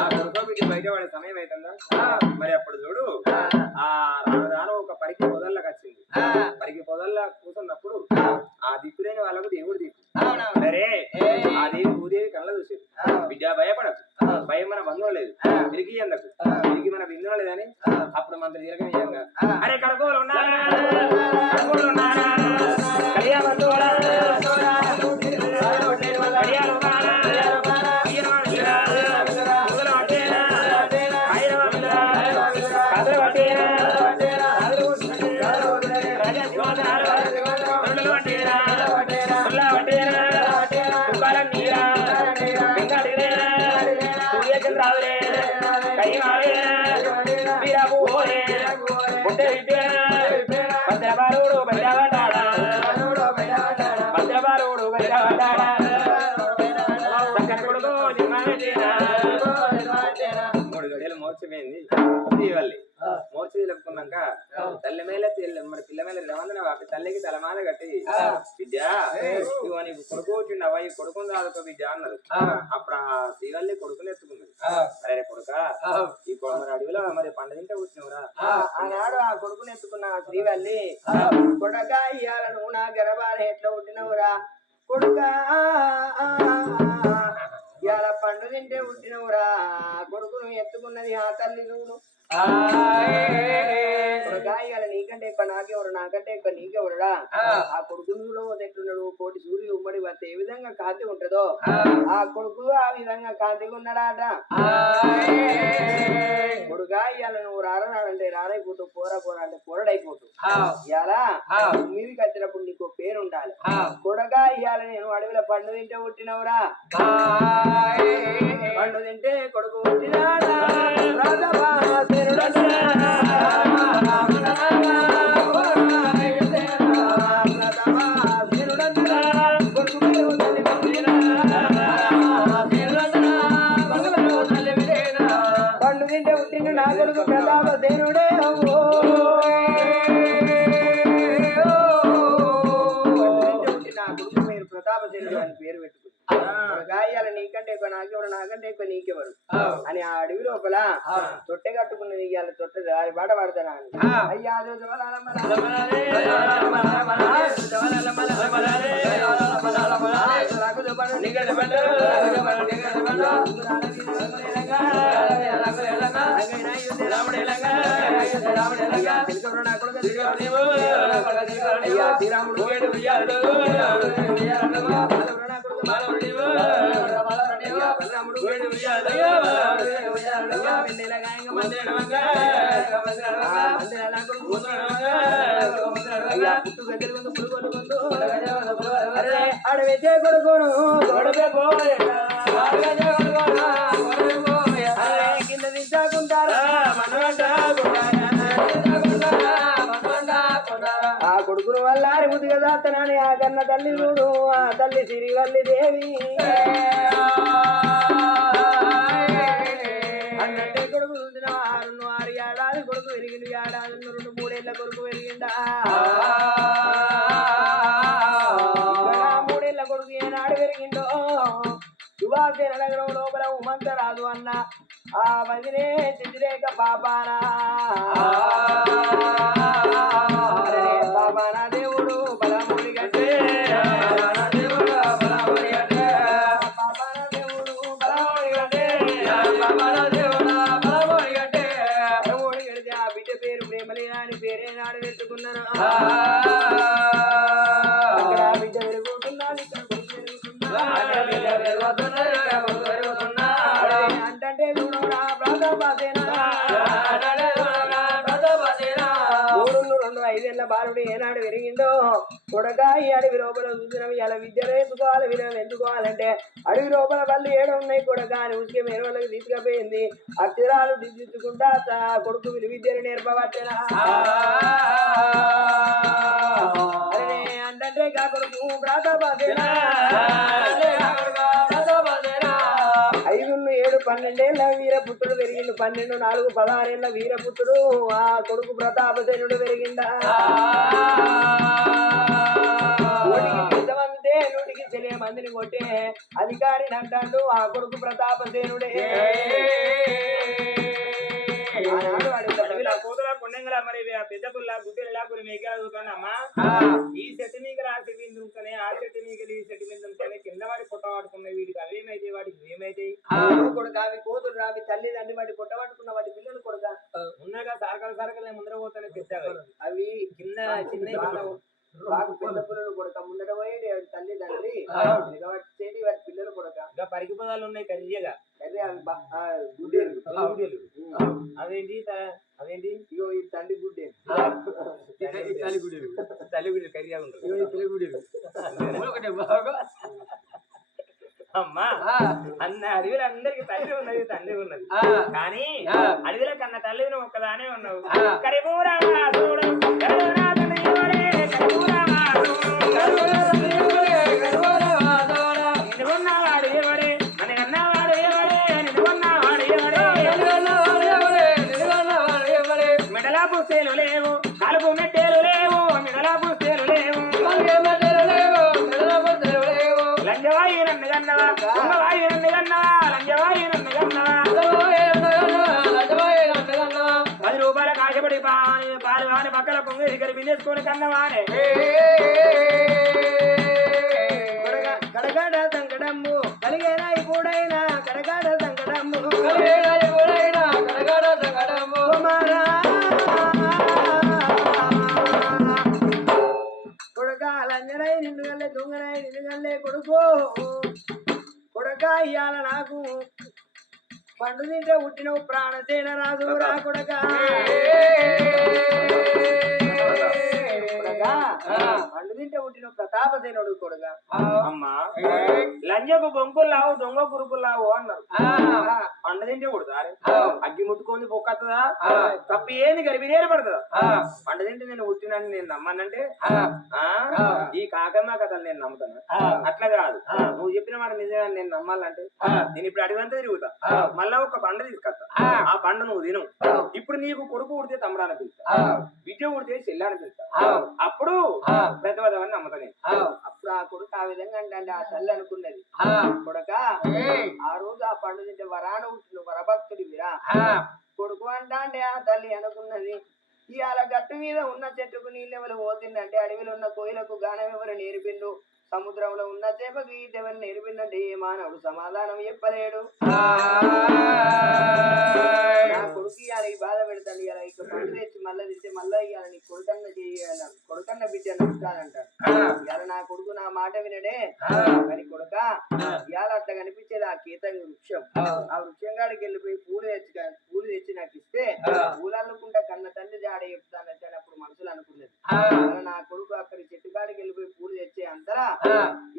ఆ కొడుకు వీడియో బయటపడే సమయం అవుతుందా మరి అప్పుడు చూడు ఆ రాను రాను ఒక పరికి మొదళ్ళకి వచ్చింది కాళ్ళకు దేవుడు తీర్పు సరే ఆ దేవి భూదేవి కళ్ళ చూసి బిడ్డ భయపడకు భయం మన బంధువులు లేదు తిరిగి ఎందుకు తిరిగి మన బిందువులు లేదని అప్పుడు మంత్రి తిరగనియంగా అరే కడుకోలు ఉన్నారా మూడు గడియలు మోర్చమైంది దీవల్లి మోర్చి తెలుపుకున్నాక తల్లి మేల మరి పిల్ల మేల రవందన వాపి తల్లికి తలమాల కట్టి బిడ్డ ఇవో నీకు కొడుకు వచ్చిండవా ఈ కొడుకుని రాదుకో బిడ్డ అన్నారు అప్పుడు ఆ శ్రీవల్లి కొడుకుని ఎత్తుకున్నది అరే కొడుక ఈ మరి అడవిలో మరి పండు తింటే కూర్చున్నావురా ఆనాడు ఆ కొడుకుని ఎత్తుకున్న శ్రీవల్లి కొడక ఇయ్యాల నువ్వు నా గర్భాన్ని ఎట్లా పుట్టినవురా కొడుక ఇవాళ పండు తింటే పుట్టినవురా కొడుకును ఎత్తుకున్నది ఆ తల్లి నువ్వు ఇవాళ నీకంటే ఎక్కువ నాకెవరు నాకంటే ఎక్కువ నీకెవరుడా ఆ కొడుకును కూడా ఎట్లున్నాడు కోటి సూర్యులు ఉమ్మడి వస్తే ఏ విధంగా కాంతి ఉంటదో ఆ కొడుకు ఆ విధంగా కాంతిగా ఉన్నాడాట కొడుగా ఇవాళ నువ్వు రారనాడంటే రారైపోతావు పోరా పోరా అంటే పోరడైపోతావు ఇవాళ మీదికి వచ్చినప్పుడు నీకు పేరు ఉండాలి కొడగా ఇవాళ నేను అడవిలో పండు తింటే పుట్టినవురా పండు తింటే కొడుకు పుట్టినాడా పండు తింటే పుట్టిన నా కొడుకు ప్రతాప సేనుడే నా కొడుకు మీరు ప్రతాప సేనుడు అని పేరు పెట్టుకుంది గాయాల నీకంటే ఎక్కువ నాకెవరు నాకంటే ఎక్కువ నీకెవరు అని ఆ అడవి లోపల తొట్టె కట్టుకున్నది ఇవాళ తొట్టె బాట పడతానా అని అయ్యా శ్రీరాముడు అడవితే కొడుకోను కింద దించాకుంటారా ఆ కొడుకును వల్ల అరిముదిగా దాతనని ఆ కన్న తల్లి చూడు ఆ తల్లి శ్రీవల్లి దేవి అన్నంటే కొడుకు చూసిన 6 ఏడాది కొడుకు పెరిగింది ఏడాది 2 3 ఏళ్ళ కొడుకు పెరిగిందా 3 ఏళ్ళ కొడుకు ఏనాడు పెరిగిందో సుభాసేన నగరం లోపల ఉమంతరాదు అన్న ఆ మదినే చితిరేక పాపానా పాపానా దేవుడు బలముడి గంటే పేరేనాడు పెట్టుకున్నాను బిడ్డ పెరుగుతున్నాను అంటే చూడరా ప్రతాపసేన 2 5 ఏళ్ళ బాలుడు ఏనాడు పెరిగిందో కొడగా ఈ అడవి లోపల చూసినవి ఇలా విద్య నేర్చుకోవాలి విలువలు ఎంచుకోవాలంటే అడవి లోపల పళ్ళు 7 ఉన్నాయి కొడగా అని ఉసికే మేర వాళ్ళకి తీసుకుపోయింది అక్షరాలు దిద్దుకుంటా కొడుకు విద్యను నేర్పవచ్చనా అరే అంటే కా కొడుకు ప్రతాపసేన 5 7 12 ఏళ్ళ వీరపుత్రుడు పెరిగిండు 12 4 16 ఏళ్ళ వీరపుత్రుడు ఆ కొడుకు ప్రతాపసేనుడు పెరిగిందా పెద్దమందే 100 మందిని కొట్టే అధికారిని అంటాడు ఆ కొడుకు ప్రతాపసేనుడే ఆనాడు వాడి ఉండంగా మరి పెద్ద పుల్ల గుడ్డెలు ఎలా కొన్ని మేకలు దూకానమ్మా ఈ చెట్టు మీకలు ఆ చెట్టు మీద దూకుతానే ఆ చెట్టు మీకలు ఈ చెట్టు మీద దూకుతానే కింద వాడి పొట్ట పట్టుకున్నాయి వీటికి అవేమైతే వాటికి ఏమైతాయి కొడుక అవి కోతులు రావి తల్లి తండ్రి వాటి పొట్ట పట్టుకున్న వాటి పిల్లలు కొడుక ఉన్నగా సరకలు ముందర పోతానే పెద్దగా అవి కింద చిన్న బాగా పెద్ద పిల్లలు కొడుక ముందర పోయి తల్లి తండ్రి చేతి వాటి పిల్లలు కొడుక ఇంకా పరిగి పదాలు ఉన్నాయి కర్రీగా అదే అవి గుడ్డేలు అవేంటి అవేంటి ఇగో ఈ తల్లి గుడ్డే తల్లి గుడ్డలు కర్రీగా ఉంటుంది అమ్మా అన్న అడవిలో అందరికి తల్లి ఉన్నది తండ్రి ఉన్నది కానీ అడవిలో కన్న తల్లి ఒక్కదానే ఉన్నావు నిన్నుకున్నవాడు ఎవడే అని అన్నవాడు ఎవడే నిన్నుకున్నవాడు ఎవడే మెడలా పుస్తేలు లేవు కలుపు మెట్టేలు లేవు మెడలా పుస్తేలు లేవు లంజవాయి నన్ను కన్నవా దొంగవాయి నన్ను కన్నవా లంజవాయి నన్ను కన్నవా 10 రూపాయల కాశపడి పాలు వాని పక్కల పొంగి దగ్గర బిందేసుకొని కన్నవానే కడగాడ సంకటమ్ము కలిగేనా ఇప్పుడైనా కడగాడ సంకటమ్ము కొడుక లంజనై నిన్ను గల్లే దొంగనై నిన్ను గల్లే కొడుకు కొడుక ఇయ్యాల నాకు పండు తింటే పుట్టినవు ప్రాణసేన రాజు రా కొడుక పండు తింటే పుట్టిన ప్రతాపసేనుడు కొడుక అమ్మా లంజకు బొంకుల్లావు దొంగ కురుకుల్లావు అన్నారు పండు తింటే కొడుతారు అగ్గి ముట్టుకొని పొక్కతుందా తప్ప ఏంది గరిబిరేరు పడుతుందా పండు తింటే నేను పుట్టినని నేను నమ్మనంటే ఈ కాకమ్మ కథలు నేను నమ్ముతాను అట్లా కాదు నువ్వు చెప్పిన మాట నిజంగా నేను నమ్మాలంటే నేను ఇప్పుడు అడిగంతా తిరుగుతా మళ్ళా ఒక పండు తీసుకొస్తా ఆ పండు నువ్వు తిను ఇప్పుడు నీకు కొడుకు ఉడితే తమ్ముడాని పిలుస్తా విద్య ఉడితే చెల్లాని పిలుస్తా అప్పుడు పెద్దవని నమ్ముతాను అప్పుడు ఆ కొడుకు ఆ విధంగా అంటే ఆ తల్లి అనుకున్నది కొడుక ఆ రోజు ఆ పండు తింటే వరాన పుట్టిన వరభక్తుడి విరా కొడుకు అంటే ఆ తల్లి అనుకున్నది ఇవాళ గట్టు మీద ఉన్న చెట్టుకు నీళ్ళెవరు పోతుందంటే అడవిలో ఉన్న కోయిలకు గానం ఎవరు నేర్పిండు సముద్రంలో ఉన్న చేపకు ఈత ఎవరు నేర్పిందంటే ఏ మానవుడు సమాధానం చెప్పలేడు నా కొడుకు ఇవాళ ఈ బాధ పెడతాను ఇవాళ ఇక పండు తెచ్చి మళ్ళీ తెచ్చి మళ్ళీ ఇవాళ నీ కొడుకన్న చేయాల కొడుకన్న బిడ్డ నడుస్తానంటాడు ఇవాళ నా కొడుకు నా మాట వినడే కానీ కొడుక ఇవాళ అట్లా కనిపించేది ఆ కీతంగి వృక్షం ఆ వృక్షం కాడికి వెళ్ళిపోయి పూలు తెచ్చి నాకు ఇస్తే పూలు అల్లుకుంటా కన్న తండ్రి జాడ చెప్తానంటే అప్పుడు మనుషులు అనుకున్నది నా కొడుకు అక్కడి చెట్టు కాడికి వెళ్ళిపోయి పూలు తెచ్చే అంతరా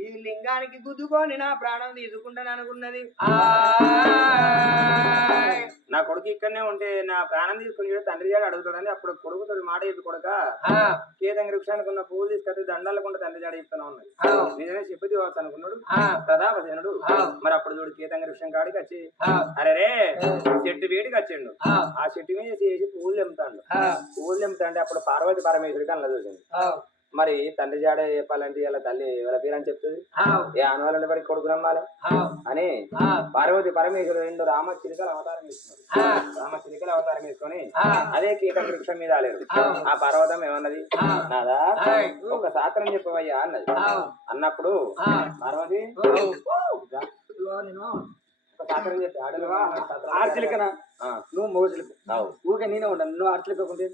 ఈ లింగానికి గుద్దుకొని నా ప్రాణం తీసుకుంటాను అనుకున్నది నా కొడుకు ఇక్కడనే ఉంటే నా ప్రాణం తీసుకుని తండ్రి జాడ అడుగుతాడని అప్పుడు కొడుకుతో మాట చెప్పి కొడుక కేదంగి వృక్షానికి ఉన్న పువ్వు తీసుకొచ్చి దండాలకుండా తండ్రి జాడ చెప్తాను ఉన్నది నిజమే చెప్పి వచ్చు అనుకున్నాడు ప్రతాపసేనుడు మరి అప్పుడు చూడు కేతంగి వృక్షం కాడికి వచ్చి అరే చెట్టు వేడికి వచ్చిండు ఆ చెట్టు మీద చేసి పువ్వులు తెంపుతాడు పువ్వులు తెంపుతాంటే అప్పుడు పార్వతి పరమేశ్వరికి అలా చూసింది మరి తండ్రి జాడ చెప్పాలంటే ఇలా తల్లి వాళ్ళ పేరు అని చెప్తుంది ఏ అనువాలంటే వాడికి కొడుకు నమ్మాలి అని పార్వతి పరమేశ్వరు 2 రామచిలుకలు అవతారం ఇస్తున్నారు రామచిలుకలు అవతారం వేసుకొని అదే కీటక వృక్షం మీద ఆలేరు ఆ పర్వతం ఏమన్నది నాదా ఒక శాస్త్రం చెప్పవయ్యా అన్నది అన్నప్పుడు పార్వతి నేను ఒక శాస్త్రం చెప్పి ఆడలువా ఆర్చిలికనా నువ్వు మోసలిక ఊకే నేనే ఉంటాను నువ్వు ఆర్చిలికుంటే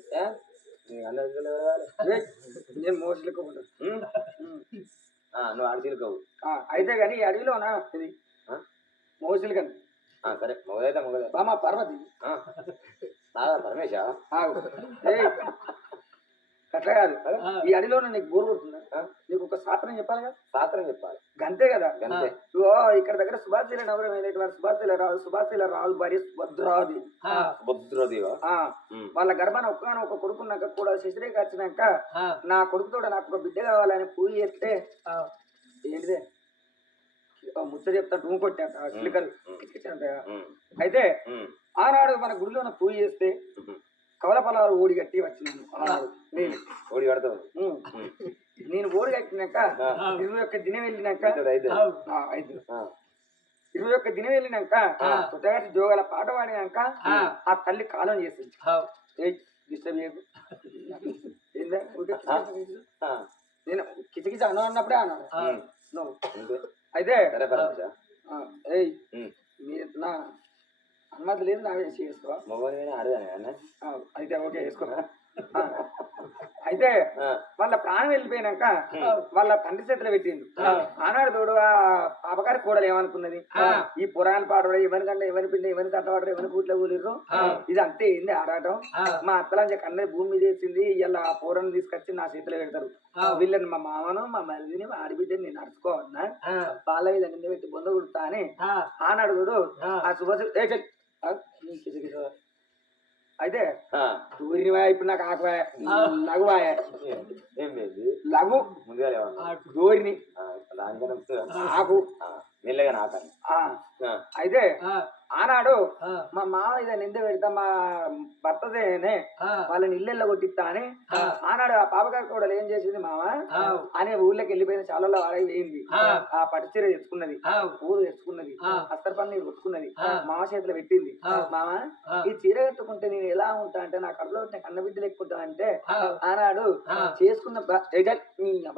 నేను మోసలికుంటా నువ్వు ఆడచిలుకవు అయితే కానీ ఈ అడవిలోనా ఇది మోసలికని సరే మొగదైతే మొగదే బామా పార్వతి పరమేశ అట్లా కాదు ఈ అడిలో నీకు బోర్ కొడుతుందా నీకు ఒక శాస్త్రం చెప్పాలి కదా శాస్త్రం చెప్పాలి గంతే కదా గంతే ఇక్కడ దగ్గర సుభాషీల నగరమైనటువంటి సుభాషీల రాజు భార్య సుభద్రాదేవి వాళ్ళ గర్భాన ఒక కొడుకున్నాక కూడా శశిరేఖ వచ్చినాక నా కొడుకుతో నాకు ఒక బిడ్డ కావాలని పూజ చేస్తే ఏంటిదే ముచ్చ చెప్తా డూ కొట్టాక అయితే ఆనాడు మన గుడిలో పూజ చేస్తే కవలపలాలు ఓడి కట్టి వచ్చినాను నేను ఓడి కడతావు నేను ఓడి కట్టినాక 21 దినం వెళ్ళినాక 21 దినం వెళ్ళినాక పుట్టగట్టి జోగాల పాట పాడినాక ఆ తల్లి కాలం చేసింది డిస్టర్బ్ చేయకు ఏందా ఊరికే నేను కిచకిచ అన్నప్పుడే అన్నాను నువ్వు అయితే ఏయ్ నా అనుమతి లేదు నా వేసి చేసుకో అయితే ఓకే వేసుకో అయితే వాళ్ళ ప్రాణం వెళ్ళిపోయినాక వాళ్ళ తండ్రి చేతిలో పెట్టిండు ఆనాడు తోడు ఆ పాపగారి కూడలు ఏమనుకున్నది ఈ పురాణ పాడరు ఎవరికంటే ఎవరి పిండి ఎవరి తట్టవాడరు ఎవరి కూట్లో కూలిర్రు ఇది అంతే ఏంది ఆరాటం మా అత్తలంచ కన్నది భూమి మీద వేసింది ఇలా ఆ పూరను తీసుకొచ్చి నా చేతిలో పెడతారు వీళ్ళని మా మామను మా మరిదిని మా ఆడిబిడ్డని నేను నడుచుకోవన్నా వాళ్ళ మీద నింద పెట్టి బొంద కుడతా అని ఆనాడు తోడు ఆ శుభ అయితే దూరివా ఇప్పుడు నాకు ఆకువా లఘువా లఘు దూరిని ఆకు మెల్లగా నాకాలి అయితే ఆనాడు మా మామ ఇదే నింద పెడతా మా భర్తదేనే వాళ్ళని ఇల్లెల్ల కొట్టిస్తా అని ఆనాడు ఆ పాపగారి కూడా ఏం చేసింది మామ అనే ఊళ్ళకి వెళ్ళిపోయిన చాలా వాడకి వేయింది ఆ పట్టుచీర తెచ్చుకున్నది ఊరు తెచ్చుకున్నది అస్తర్ పన్ను కొట్టుకున్నది మామ చేతిలో పెట్టింది మామ ఈ చీర కట్టుకుంటే నేను ఎలా ఉంటా అంటే నా కడుపులో కన్న బిడ్డలు ఎక్కుంటా అంటే ఆనాడు చేసుకున్న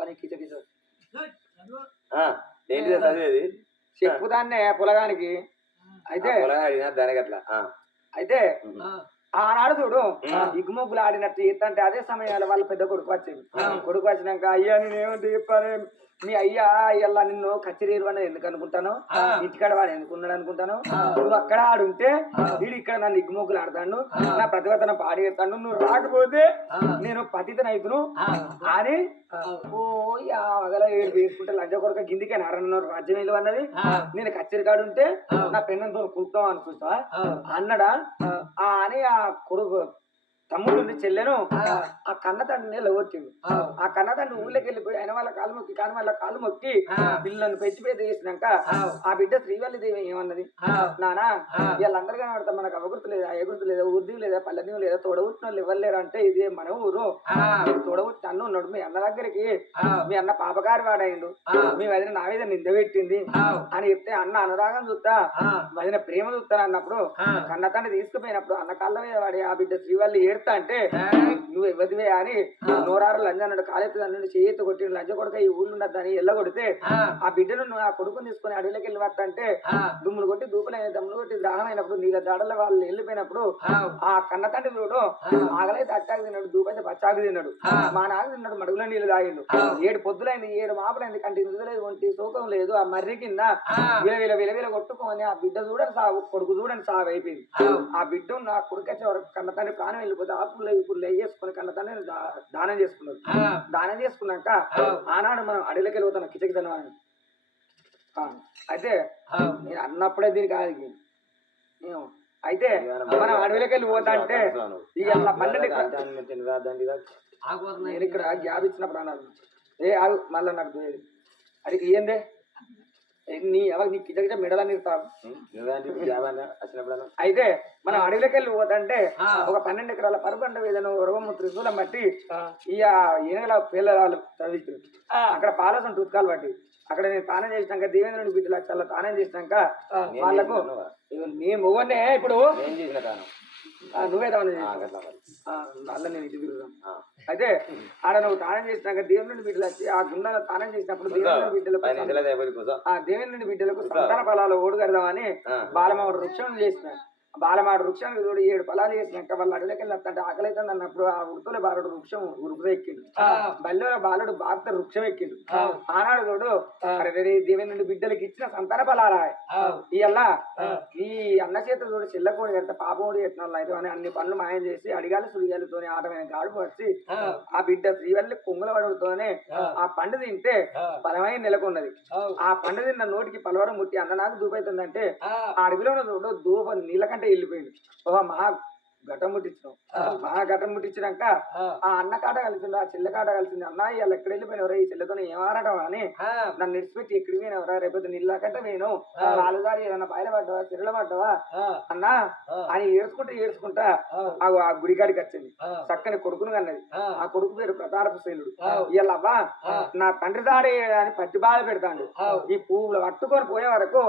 పని కిచకిచ ఏంటిది చదివేది చెప్పుదాన్నే పొలగానికి అయితే దానికట్లా అయితే ఆనాడు చూడు ఇగ్గుముగ్గులు ఆడినట్టు ఎత్తంటే అదే సమయాల వాళ్ళ పెద్ద కొడుకు వచ్చింది కొడుకు వచ్చినాక అయ్యా నేనేమంటే చెప్పాను మీ అయ్యా ఇలా నిన్ను కచ్చిరీరు అనేది ఎందుకు అనుకుంటాను ఇంటికాడ వాడు ఎందుకున్నాడు అనుకుంటాను నువ్వు అక్కడ ఆడుంటే వీడు ఇక్కడ నన్ను ఇగ్గుముగ్గులు ఆడతాను నా ప్రతిభతన పాడి ఎత్తాను నువ్వు రాకపోతే నేను పతితనైతును అని ఓగల ఏడు వేసుకుంటే లంచ కొడుక గిందికే నారన్న రాజ్యం వెళ్ళి అన్నది నేను కచ్చేరి కాడు ఉంటే నా పెన్నంతో కుడుతాం అనుకుంటా అన్నడా అని ఆ కొడుకు తమ్ముడు చెల్లెను ఆ కన్న తండ్రిని లగొట్టిండు ఆ కన్న తండ్రి ఊళ్ళకి వెళ్ళిపోయి ఆయన వాళ్ళ కాలు మొక్కి కానీ వాళ్ళ కాలు మొక్కి పిల్లలను పెంచిపోయి చేసినాక ఆ బిడ్డ శ్రీవల్లి దేవి ఏమన్నది నానా వీళ్ళందరూ కనబడతాం మనకు అవగుర్తు లేదా ఎగుర్తు లేదా ఉద్యోగం లేదా పల్లెదీవం లేదా తోడబుట్టిన వాళ్ళు ఇవ్వలేరు అంటే ఇదే మన ఊరు తోడబుట్టి అన్న ఉన్నాడు మీ అన్న దగ్గరికి మీ అన్న పాపగారి వాడైండు మీ వదిన నా మీద నింద పెట్టింది అని చెప్తే అన్న అనురాగం చూస్తా వదిన ప్రేమ చూస్తాను అన్నప్పుడు కన్న తండ్రి తీసుకుపోయినప్పుడు అన్న కళ్ళ మీద వాడి ఆ బిడ్డ శ్రీవల్లి అంటే నువ్వు ఇవ్వదివే అని నోరారు లంజ అన్నాడు కాలెత్తు అన్నాడు చేతి కొట్టి లంజ కొడుక ఈ ఊళ్ళు ఉండద్దని ఎల్లగొడితే ఆ బిడ్డను ఆ కొడుకుని తీసుకుని అడవిలోకి వెళ్ళి వస్తంటే దుమ్ములు కొట్టి దూపలైన దమ్ములు కొట్టి దాహం అయినప్పుడు నీళ్ళ దాడల వాళ్ళు వెళ్ళిపోయినప్పుడు ఆ కన్న తండ్రి చూడు ఆగలైతే అచ్చాకు తిన్నాడు దూపైతే పచ్చాకు తిన్నాడు మా నాన్న తిన్నాడు మడుగులో నీళ్ళు తాగిండు 7 పొద్దులైంది 7 మాపలైంది కంటి నిధులేదు ఒంటి సూకం లేదు ఆ మర్రి కింద విలవిల కొట్టుకోని ఆ బిడ్డ చూడని సాగు కొడుకు చూడని సాగు అయిపోయింది ఆ బిడ్డ నా కొడుకొచ్చే వరకు కన్న తండ్రి ప్రాణం వెళ్ళిపోతే ఆపులు ఇప్పుడు వేసుకుని కన్న తండ్రి దానం చేసుకున్నారు దానం చేసుకున్నాక ఆనాడు మనం అడవిలోకి వెళ్ళిపోతాం కిచకితనం అని అయితే నేను అన్నప్పుడే దీనికి ఆగి అయితే మనం అడవిలోకి వెళ్ళిపోతా అంటే ఇవాళ పన్నెండు నేను ఇక్కడ గ్యాప్ ఇచ్చినప్పుడు అన్నారు ఆగు మళ్ళీ నాకు అది ఏందే నీ ఎవరు నీ కిచకిచ మెడలని అయితే మనం అడవిలోకి వెళ్ళి పోతంటే ఒక 12 ఎకరాల పరబండ ఏదైనా ఉరవము త్రిశూలం బట్టి ఇక ఏనుగల పిల్లలు చదివించారు అక్కడ పాలసం టుత్కాలు బట్టి అక్కడ నేను తానం చేసినాక దేవేంద్రుని బిడ్డలు చాలా తానం చేసినాక వాళ్ళకు నేను మొగనే ఇప్పుడు నువ్వే అల్ల నేను ఇటు తిరుగుతాం అయితే ఆడ నువ్వు తానం చేసినాక దేవుని బిడ్డలు వచ్చి ఆ గుండాల తానం చేసినప్పుడు దేవుని బిడ్డలకు సంతాన ఫలాలు ఓడుగడదామని బాలమావుడు వృక్షం చేసిన బాలమాడు వృక్షానికి తోడు 7 ఫలాలు చేసినాక వాళ్ళ అడవిలోకి వెళ్ళి ఆకలి అవుతుంది అన్నప్పుడు ఆ ఉడుతుల బాలుడు వృక్షం ఉరుకుతో ఎక్కిండు బల్లో బాలుడు భారత వృక్షం ఎక్కిండు ఆనాడు తోడు దేవేంద్రుడి బిడ్డలకి ఇచ్చిన సంతాన ఫలాలు ఇవల్ల ఈ అన్న చేతులు తోడు చెల్లకోడి కడితే పాపకోడి కట్టిన వాళ్ళు అయితే అన్ని పనులు మాయం చేసి అడిగాలి సుడిగాలితోనే ఆటమైన గాడుపు వచ్చి ఆ బిడ్డ శ్రీవల్లి కొంగుల పడుతోనే ఆ పండు తింటే బలమైన నెలకొన్నది ఆ పండు తిన్న నోటికి పలవరం ముట్టి అన్న నాకు దూపైతుందంటే ఆ అడవిలో ఉన్న తోడు దూప నీళ్ళకంటే వెళ్ళిపోయింది మహా ఘటం ముట్టించినాం మహా ఘటం ముట్టించినాక ఆ అన్న కాట కలిసింది ఆ చెల్లె కాట కలిసింది అన్న ఇవాళ ఎక్కడ వెళ్ళిపోయినవరా ఈ చెల్లెతో ఏమారటం అని నన్ను నిడిచిపెట్టి ఎక్కడికి పోయినవరా రేపు నీళ్ళకంటే నేను నాలుగుదారి ఏదన్నా బయట పడ్డావా చెరువుల పడ్డావా అన్నా అని ఏడ్చుకుంటా ఆ గుడికాడికి వచ్చింది చక్కని కొడుకును కన్నది ఆ కొడుకు పేరు ప్రతారపు శైలుడు ఇవాళ అవ్వా నా తండ్రి దాడి అని పట్టి బాధ పెడతాడు ఈ పువ్వులు పట్టుకొని పోయే వరకు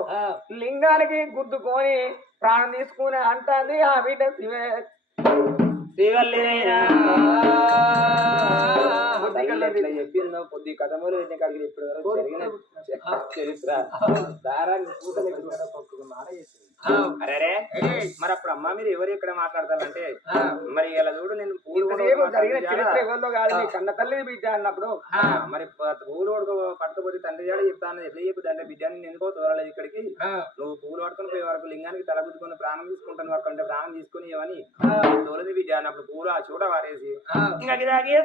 లింగానికి గుద్దుకొని ప్రాణం తీసుకుని అంటాంది ఆ బిడ్డ శ్రీవల్లినైనా ఎట్లా చెప్పిందో కొద్ది కథములు కాడికి ఇప్పుడు వరకు జరిగిన చరిత్ర దారాన్ని ఒక్కొక్క మాట చెప్పింది. అరే మరి అప్పుడు అమ్మ మీరు ఎవరు ఇక్కడ మాట్లాడతారంటే మరి ఇలా చూడు నేను పూలు కన్న తల్లి బిడ్డ అన్నప్పుడు మరి పూలు పట్టుకుపోతే తండ్రి జాడ చెప్తాను ఎట్లా చెప్పింది అంటే బిడ్డని ఎందుకో తోరలేదు ఇక్కడికి నువ్వు పూలు పట్టుకుని పోయే వరకు లింగానికి తలబుద్దుకొని ప్రాణం తీసుకుంటాను అక్కడ ప్రాణం తీసుకుని ఇవని తోలది బిడ్డ అన్నప్పుడు పూలు ఆ చూడ వారేసి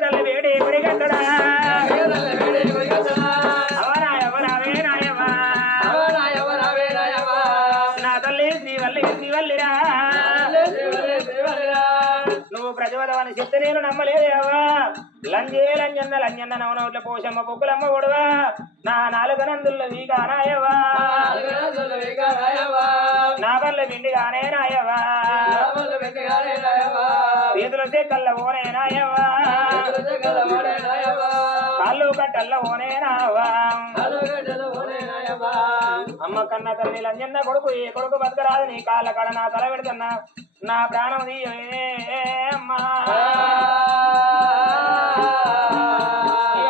తల్లి వేడి నా తల్లి శ్రీవల్లి శ్రీవల్లిరా నువ్వు ప్రజవదవని చెప్తే నేను నమ్మలేదేవా లంజే లంజన్న లంజన్న నవనోట్ల పోషమ్మ పొక్కులమ్మ కొడువా నా నాలుగనందుల్లో వీగా నాయవా నా వల్ల పిండిగానే నాయవా చేతుల కళ్ళ ఓనే నాయవా కాళ్ళు కట్టల్ల ఓనే నావా అమ్మ కన్న తల్లి లంజన్న కొడుకు ఏ కొడుకు బతకరాదు నీ కాళ్ళ కాడ నా తల పెడుతున్నా నా ప్రాణం తీయవే అమ్మా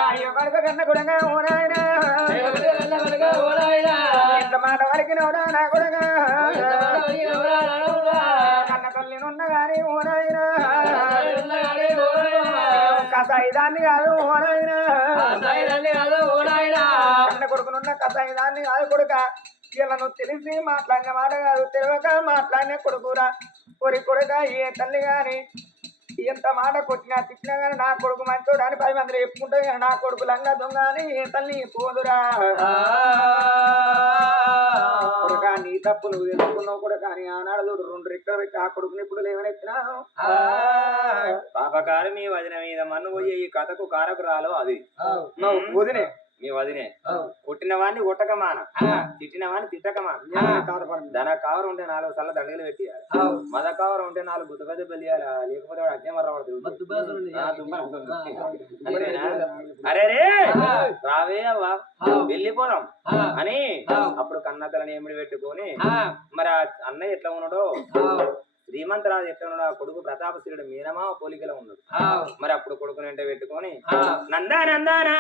అయ్యో కడుక కన్న కొడగా ఓనాయనా ఎంత మాట వరకు నా కొడగా కన్న తల్లి నున్న గాని ఓనాయనా కసాయిదాన్ని కాదు ఓనాయనా కన్న కొడుకునున్న కసాయిదాన్ని కాదు కొడుక ఇలా నువ్వు తెలిసి మాట్లాడిన మాట కాదు తెలియక మాట్లాడిన కొడుకురా ఒరి కొడుక ఏ తల్లి గాని ఎంత మాట కొట్టినా తిట్టినా గాని నా కొడుకు మంచోడు అని 10 మందిలో చెప్పుకుంటే కానీ నా కొడుకు లంగా దొంగ అని ఏ తల్లి పోదురా కొడుక నీ తప్పు నువ్వు తెలుసుకున్నావు కూడా కానీ ఆనాడు చూడు 2 రెక్కలు పెట్టి ఆ కొడుకుని ఇప్పుడు లేవనెత్తినావు పాపకారు మీ వదిన మీద మన్ను పోయే ఈ కథకు కారకురాలు అది వదినే మీ వదినే కొట్టిన వాడిని కొట్టకమాన తిట్టిన వాడిని తిట్టకమాన ధన కావరం ఉంటే 4 సార్లు దండగలు పెట్టియాలి మద కావరం ఉంటే 4 గుత్తపై బలియాలి లేకపోతే వాడు అజ్ఞ మర్రపడుతుంది అరే రే రావే అవ్వా వెళ్ళిపోదాం అని అప్పుడు కన్నతలని ఏమిడి పెట్టుకొని మరి అన్నయ్య ఎట్లా ఉన్నాడో శ్రీమంతరాజు ఎట్లా ఉన్నాడు ఆ కొడుకు ప్రతాపశ్రీయుడు మీనమా పోలికలో ఉన్నాడు మరి అప్పుడు కొడుకుని వెంట పెట్టుకొని నందా నందానా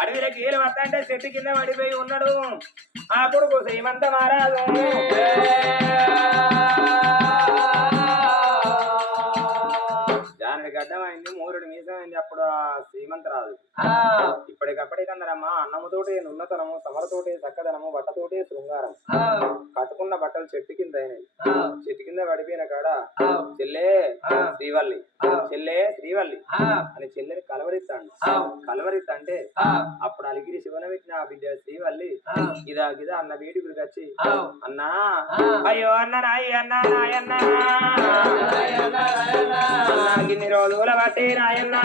అడవిలోకి ఏలు వస్తంటే చెట్టు కింద పడిపోయి ఉన్నాడు ఆ కొడుకు శ్రీమంత మహారాజు జానుడి గడ్డమైంది మూరుడు మీసమైంది అప్పుడు ఆ శ్రీమంతరాజు ఇప్పటికప్పటికన్నారమ్మా అన్నముతోటి నున్నతనము సమరతోటి చక్కదనము బట్టతోటి శృంగారం కట్టుకున్న బట్టలు చెట్టు కింద అయినాయి చెట్టు కింద పడిపోయిన కాడ చెల్లే శ్రీవల్లి చెల్లే శ్రీవల్లి అని చెల్లెని కలవరిస్తా అంటే అప్పుడు అలిగిరి శివన పెట్టిన ఆ బిడ్డ శ్రీవల్లి గిదా గిదా అన్న వేడికి వచ్చి అన్నా అయ్యో అన్న నాయి అన్నా నాయన్నా ఇన్ని రోజుల బట్టి నాయన్నా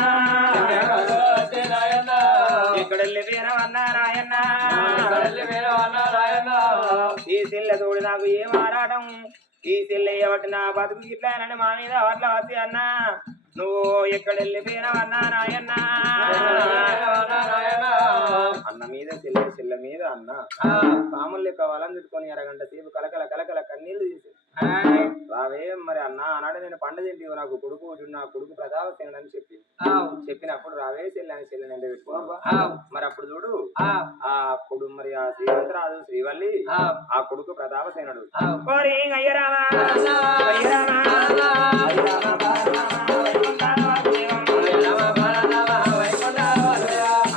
ఇక్కడ వెళ్ళిపోయినవన్నా నాయన్నా ఈ సిల్ల తోడు నాకు ఏం ఆరాటం ఈ సిల్ల ఏవటి నా బతుకు ఇట్లానని మా మీద అట్లా వచ్చి అన్నా నువ్వు ఎక్కడ వెళ్ళిపోయినావన్నా నాయన్న అన్న మీద సిల్ల మీద అన్న పాములు లెక్క వలం చుట్టుకొని అరగంట సేపు కలకల కలకల కన్నీళ్లు తీసి రావే మరి అన్న అన్నాడు నేను పండు తింటి నాకు కొడుకు నా కొడుకు ప్రతాపసేనుడు అని చెప్పినప్పుడు రావే చెల్లని ఎంత పెట్టుకో మరి అప్పుడు చూడు అప్పుడు మరి ఆ శ్రీమంతరాజు శ్రీవల్లి ఆ కొడుకు ప్రతాపసేనుడు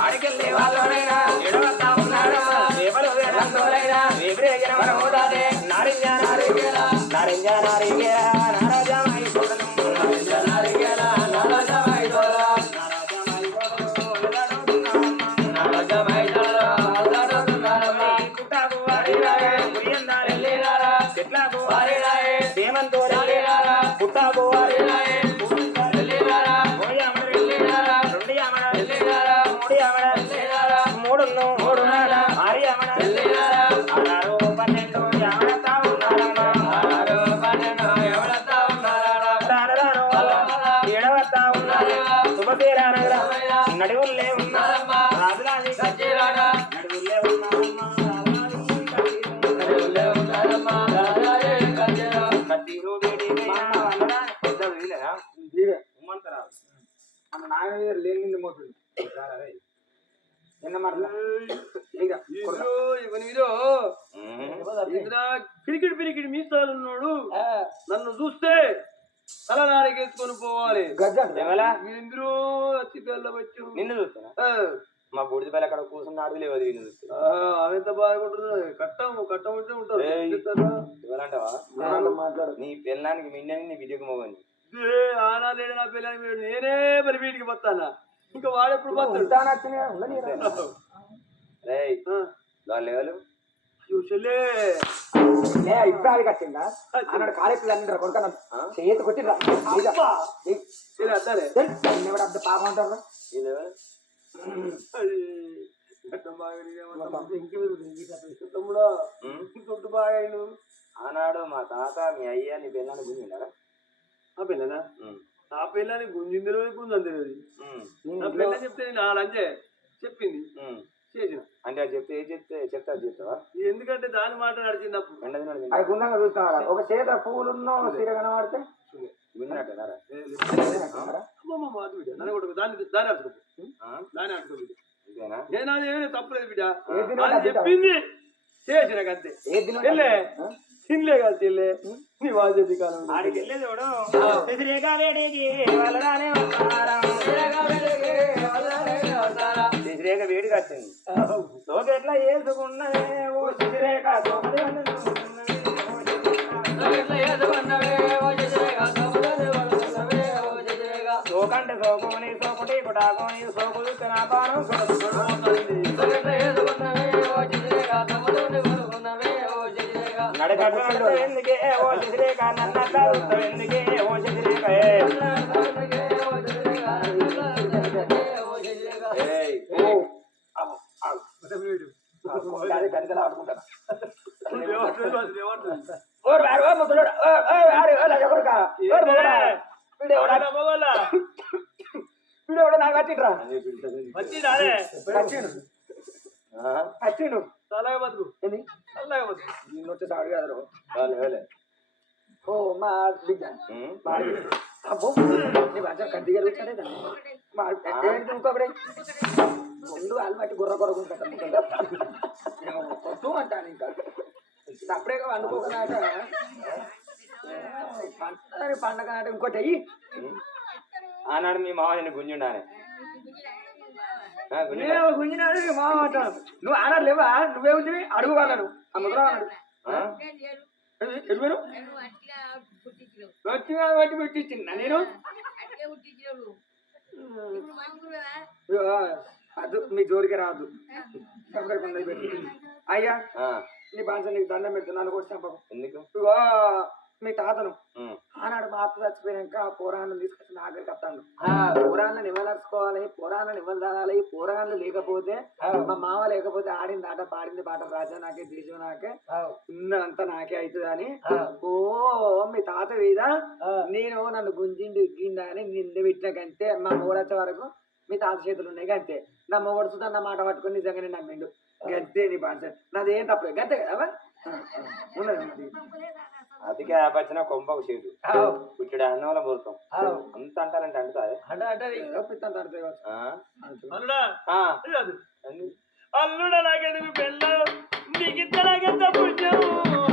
ఆడికెళ్ళి వాళ్ళైనా ఎడవతా ఉన్నాడు నడువుల్లే ఉన్నారమ్మా రాజులాది నడువుల్లే ఉన్నారమ్మా కత్తిరు వేడి పెద్ద వీలేదా ఉమ్మంతరావు మన నాయన లేని మోతుంది నిన్న క్రికెట్ పిరికెట్ మీసాలు ఉన్నాడు నన్ను చూస్తే తల నారికేసుకొని పోవాలి ఇంద్రో వచ్చి తెల్లవచ్చు నిన్ను చూస్తున్నా మా బుడిది పిల్ల అక్కడ కూర్చున్న ఆడది లేవది అవెంత బాగుంటుంది కట్టం ఉంటే ఉంటారు ఇవ్వాలంటావా నీ పిల్లానికి మిన్నని నీ బిడ్డకు మోగని ఆనా లేడు నా పిల్లానికి నేనే మరి వీటికి పోతానా ఇంకా వాడెప్పుడు పోతాడు వాళ్ళు ఎవరు ఇప్పుడు కట్టిందా అన్నాడు కాలేజీలు అందరూ కొడుక చేతి కొట్టిరా పాపం అంటారు ఆనాడు మా తాత మీ అయ్యా నీ పిల్లని గుంజినారా ఆ పిల్లనా ఆ పిల్లని గుంజింది తెలియదు గుంజని తెలియదు నా పిల్ల చెప్తే నేను వాళ్ళంజే చెప్పింది చేసిన అంటే అది చెప్తే చెప్తా చెప్తావా ఎందుకంటే దాని మాట నడిచినప్పుడు అది గుండంగా చూస్తావా ఒక చేత పువ్వులున్నో సీర కనబడితే విన్నట్టేనారా దాన్ని అడుగు నేను అదేమైనా తప్పలేదు బిడ్డ చెప్పింది చేసిన కంతే చెల్లే తినలే కాదు చెల్లే నీ బాధ్యత కాలం శశిరేఖ వేడి కట్టింది సోకెట్లా వేసుకున్నవే ఓ శశిరేఖ సోకంటే సోకుని సోకుటి కుటాకుని సోకులు తినాపానం నడకట్టు ఎందుకే ఓ శశిరేఖ నన్నట్లా ఎందుకే ఓ శశిరేఖ నాకు కట్టిండ్రా కట్టిండు అలాగే బతుకు అలాగే బతుకు వచ్చేసి అడిగారు ఓ మా బిడ్డ కత్తి జరుగుతాడే ఇంకొకడే ముందు అలవాటి గుర్ర కొరకుంటా కొట్టు అంటాను ఇంకా అప్పుడే అనుకోకనాట పండగ నాట ఇంకోటి అయ్యి ఆనాడు మీ మామని గుంజుండానే గుంజినాడు మా అంటాను నువ్వు ఆనాడు లేవా నువ్వే ఉంటుంది అడుగు వాళ్ళను ఆ ముద్ర అన్నాడు బట్టి పెట్టించిందా నేను అది మీ జోలికి రాదు పెట్టి అయ్యా నీ బాగా నీకు దండం పెడుతున్నాను కూడా చంపకు ఎందుకు ఇగో మీ తాతను ఉమ్. ఆనాడు మా అత్త చచ్చిపోయాక ఆ పోరాన్ని తీసుకొచ్చి నా దగ్గరికి వస్తాడు పోరాన్ని నివ్వలరుచుకోవాలి పోరాన్ని నివ్వలు తాగాలి పోరాళ్ళు లేకపోతే మా మామ లేకపోతే ఆడింది ఆట పాడింది పాట రాజా నాకే దేశం నాకే ఉన్నదంతా నాకే అవుతుంది అని ఓ మీ తాత మీద నేను నన్ను గుంజిండి ఇగ్గిండా అని నిండు పెట్టినాకంతే మా మూడొచ్చే వరకు మీ తాత చేతులు ఉన్నాయి గంతే నా మొగడు సుధా నా మాట పట్టుకొని నిజంగానే నమ్మిండు గంతే నీ బాధ్యత నాదేం తప్పలేదు గంతే కదా ఉన్నది అతికే ఆపచ్చిన కొంపకు సీటు పుట్టిడు అన్నంలో పోతాం అంత అంటారంటే అంటుతుంది అల్లుడ నాకెందుకు పెళ్ళం నీకింత నాకెంత పుణ్యం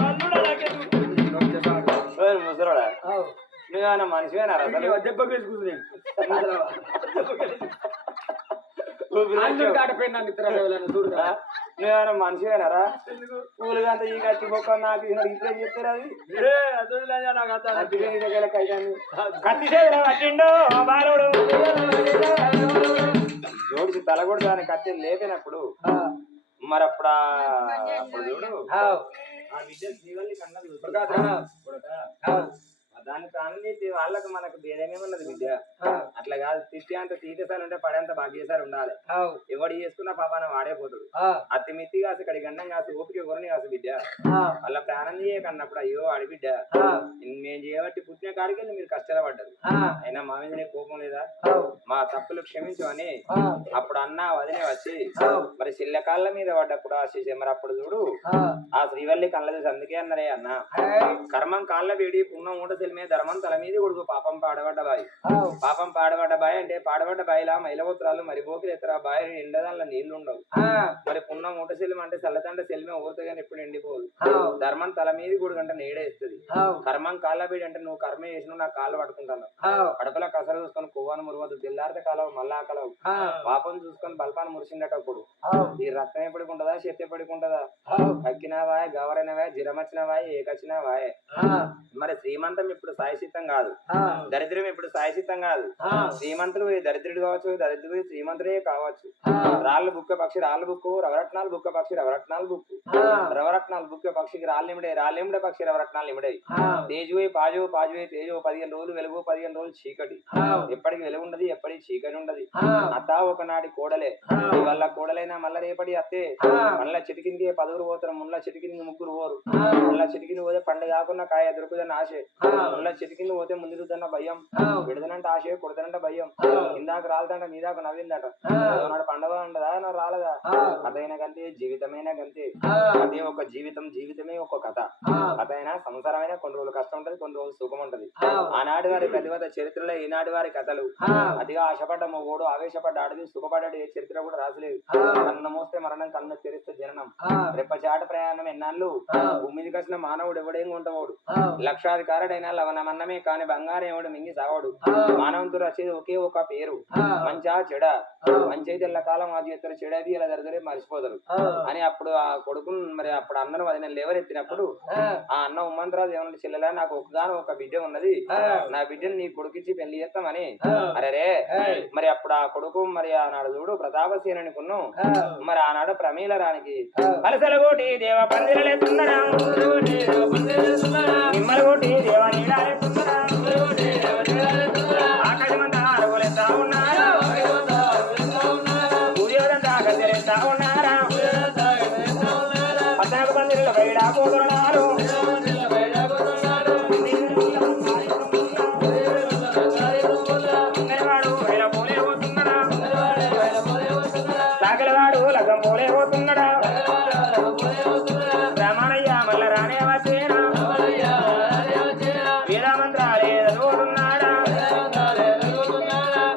అల్లుడ నాకెందుకు ముసలోడా నువ్వేమన్నా మనిషివేనా అసలు దెబ్బ వేసుకుంటున్నాను నువ్వేమన్నా మనిషివేనారా పూలుగా అంతా ఈ కట్టి బొక్క నాకు ఇప్పుడే చెప్తారు అది కత్తి కట్టిండు బాలుడు జోడిసి తల కూడా దాని కత్తి లేపినప్పుడు మరి అప్పుడు అప్పుడు చూడు ఆ విద్య శ్రీవల్లి కన్నది దాని ప్రాణి వాళ్ళకి మనకు భేదమేమన్నది విద్య అట్లా కాదు తిట్టి అంత తీసేసాలు ఉంటే పడేంత భాగ్యసాలు ఉండాలి ఎవడు చేసుకున్న పాపాన వాడేపోతాడు అతి మిత్తి కాసు ఇక్కడ గండం కాసు ఓపిక కొరని కాసు బిడ్డ వాళ్ళ ప్రాణం చేయకన్నప్పుడు అయ్యో ఆడి బిడ్డ మేము చేయబట్టి పుట్టిన కాడికి మీరు కష్టాలు పడ్డారు అయినా మా మీద కోపం లేదా మా తప్పులు క్షమించమని అప్పుడు అన్న వదిలే వచ్చి మరి చిల్లకాళ్ళ మీద పడ్డప్పుడు ఆశించే మరి అప్పుడు చూడు ఆ శ్రీవల్లి కళ్ళ చూసి అందుకే అన్నరే అన్న కర్మం కాళ్ళ వేడి పుణ్యం ఊట మీద ధర్మం తల మీద కొడుకు పాపం పాడబడ్డ బాయి పాపం పాడబడ్డ బాయి అంటే పాడబడ్డ బాయిలా మైలవత్రాలు మరి బోకి ఎత్తరా బాయి ఎండదానిలో నీళ్లు ఉండవు మరి పుణ్యం ఊట సెల్లం అంటే చల్లతండ సెల్మే ఊరుతా కానీ ఎప్పుడు ఎండిపోదు ధర్మం తల మీద కొడుకు అంటే నీడేస్తుంది కర్మం కాళ్ళ బీడి అంటే నువ్వు కర్మే చేసిన నా కాళ్ళు పట్టుకుంటాను కడపల కసలు చూసుకొని కొవ్వాను మురవద్దు తెల్లారితే కాలవు మళ్ళా కలవు పాపం చూసుకొని బల్పాన్ని మురిసిండటప్పుడు ఈ రక్తం ఎప్పటికుంటదా శక్తి ఎప్పటికుంటదా అక్కినా వాయ్ గవరైన వాయ్ జిరమచ్చిన వాయ్ ఏకచ్చిన వాయ్ మరి శ్రీమంతం ఇప్పుడు సాయసిద్ధం కాదు దరిద్రం ఇప్పుడు సాయసిద్ధం కాదు శ్రీమంతుడు దరిద్రుడు కావచ్చు దరిద్రుడు శ్రీమంతుడే కావచ్చు రాళ్ళు బుక్క పక్షి రాళ్ళు బుక్కు రవరత్నాలు బుక్క పక్షి రవరత్నాలు బుక్కు రవరత్నాలు బుక్క పక్షికి రాళ్ళెమిడే రాళ్ళెమిడే పక్షి రవరత్నాలు ఎమిడే తేజువై పాజువు పాజువై తేజు 15 రోజులు వెలుగు 15 రోజులు చీకటి ఎప్పటికి వెలుగు ఉండదు ఎప్పటికి చీకటి ఉండదు అత్త ఒకనాటి కోడలే వాళ్ళ కోడలైనా మళ్ళా రేపటి అత్తే మళ్ళా చిటికింది 10 పోతారు ముళ్ళ చిటికింది 3 పోరు మళ్ళా చిటికింది పోతే పండుగ కాకుండా కాయ దొరుకుదని ఆశ మళ్ళా చిటికింది పోతే ముందుదన్న భయం విడదనంటే ఆశ కొడతానంటే భయం ఇందాక రాలదంట మీదాక నవ్విందట నాడు పండుగ ఉండదా నా రాలదా కథైనా కంతే జీవితమైనా కంతే అదే ఒక జీవితమే ఒక కథ కథ అయినా సంసారమైనా కొన్ని రోజులు కష్టం ఉంటది కొన్ని రోజులు సుఖం ఉంటది ఆనాటి వారి ప్రతిభత చరిత్రలో ఈనాటి వారి కథలు అదిగా ఆశపడ్డ మొగోడు ఆవేశపడ్డ ఆడది సుఖపడ్డాడు ఏ చరిత్ర కూడా రాసలేదు కన్ను మోస్తే మరణం కన్ను తెరిస్తే జననం రెప్పచాట ప్రయాణం ఎన్నాళ్ళు భూమి మీదకి వచ్చిన మానవుడు ఎవడేం ఉండవాడు లక్షాధికారుడైనా లవణమన్నమే కాని బంగారం ఎవడు మింగి సావాడు మానవంతుడు వచ్చేది ఒకే ఒక పేరు మంచా చెడ మంచి అయితే ఎల్లకాలం అది ఎత్తారు చెడది ఇలా జరుగుతారే మర్చిపోతారు అని అప్పుడు ఆ కొడుకును మరి అప్పుడు అన్నను వదిన లేవరెత్తినప్పుడు ఆ అన్న ఉమ్మంతరాజు ఏమన్నా చెల్లెలా నాకు ఒకగాను ఒక బిడ్డ ఉన్నది నా బిడ్డను నీ కొడుకిచ్చి పెళ్లి చేస్తామని అరే మరి అప్పుడు ఆ కొడుకు మరి ఆనాడు చూడు ప్రతాపసేనుని కొన్ను మరి ఆనాడు ప్రమీల రానికి పలసలగోటి దేవ పందిరలేస్తున్నారా నిమ్మలగోటి దేవ నీడాలేస్తున్నారా ఆకాశమంతా అరుగులేస్తా ఉన్నారా సూర్యోదంతా గద్దెలేస్తా ఉన్నారా పద్నాలుగు పందిరిలో బయట పోతున్నారు సాగలవాడు లగం పోలే పోతున్నాడా రామయ్య మల్ల రానే వచ్చేనా వేదామంత్రాలే చదువుతున్నాడా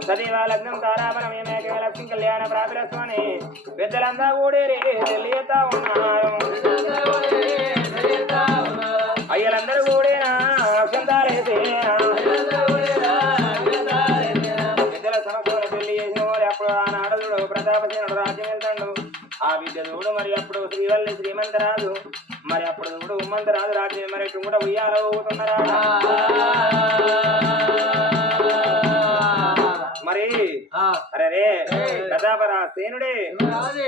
సదీవా లగ్నం తారాపరం ఏమేక లక్ష్మి కళ్యాణ ప్రాపిరస్వామి పెద్దలంతా కూడేరే తెలియతా ఉన్నారు అయ్యలందరూ కూడేనా అక్షంతాలేసే పెద్దల సమస్యలు పెళ్లి చేసిన వారు అప్పుడు ఆనాడు ప్రతాపసేనుడు రాజ్యం వెళ్తాడు ఆ బిడ్డ చూడు మరి అప్పుడు శ్రీవల్లి శ్రీమంతరాజు మరి అప్పుడు చూడు ఉమ్మంతరాజు రాజ్యం మరి కూడా ఉయ్యాల ఊగుతున్నారా మరి అరే ప్రతాపరాసేనుడే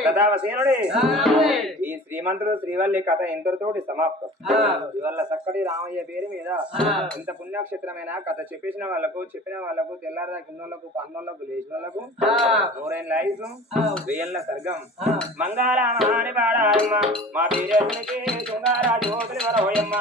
ప్రతాపసేనుడే ఈ శ్రీమంతుడు శ్రీవల్లి కథ ఇంతటితోటి సమాప్తం. ఇవల్ల చక్కటి రామయ్య పేరు మీద ఇంత పుణ్యక్షేత్రమైన కథ చెప్పిన వాళ్ళకు తెల్లారదా కిందోళ్ళకు పన్నోళ్ళకు లేచిన వాళ్ళకు 100 లైఫ్ 1000 సర్గం మంగళమాని పాడాలమ్మ మా పేరు శృంగార జ్యోతులు వరవయమ్మ.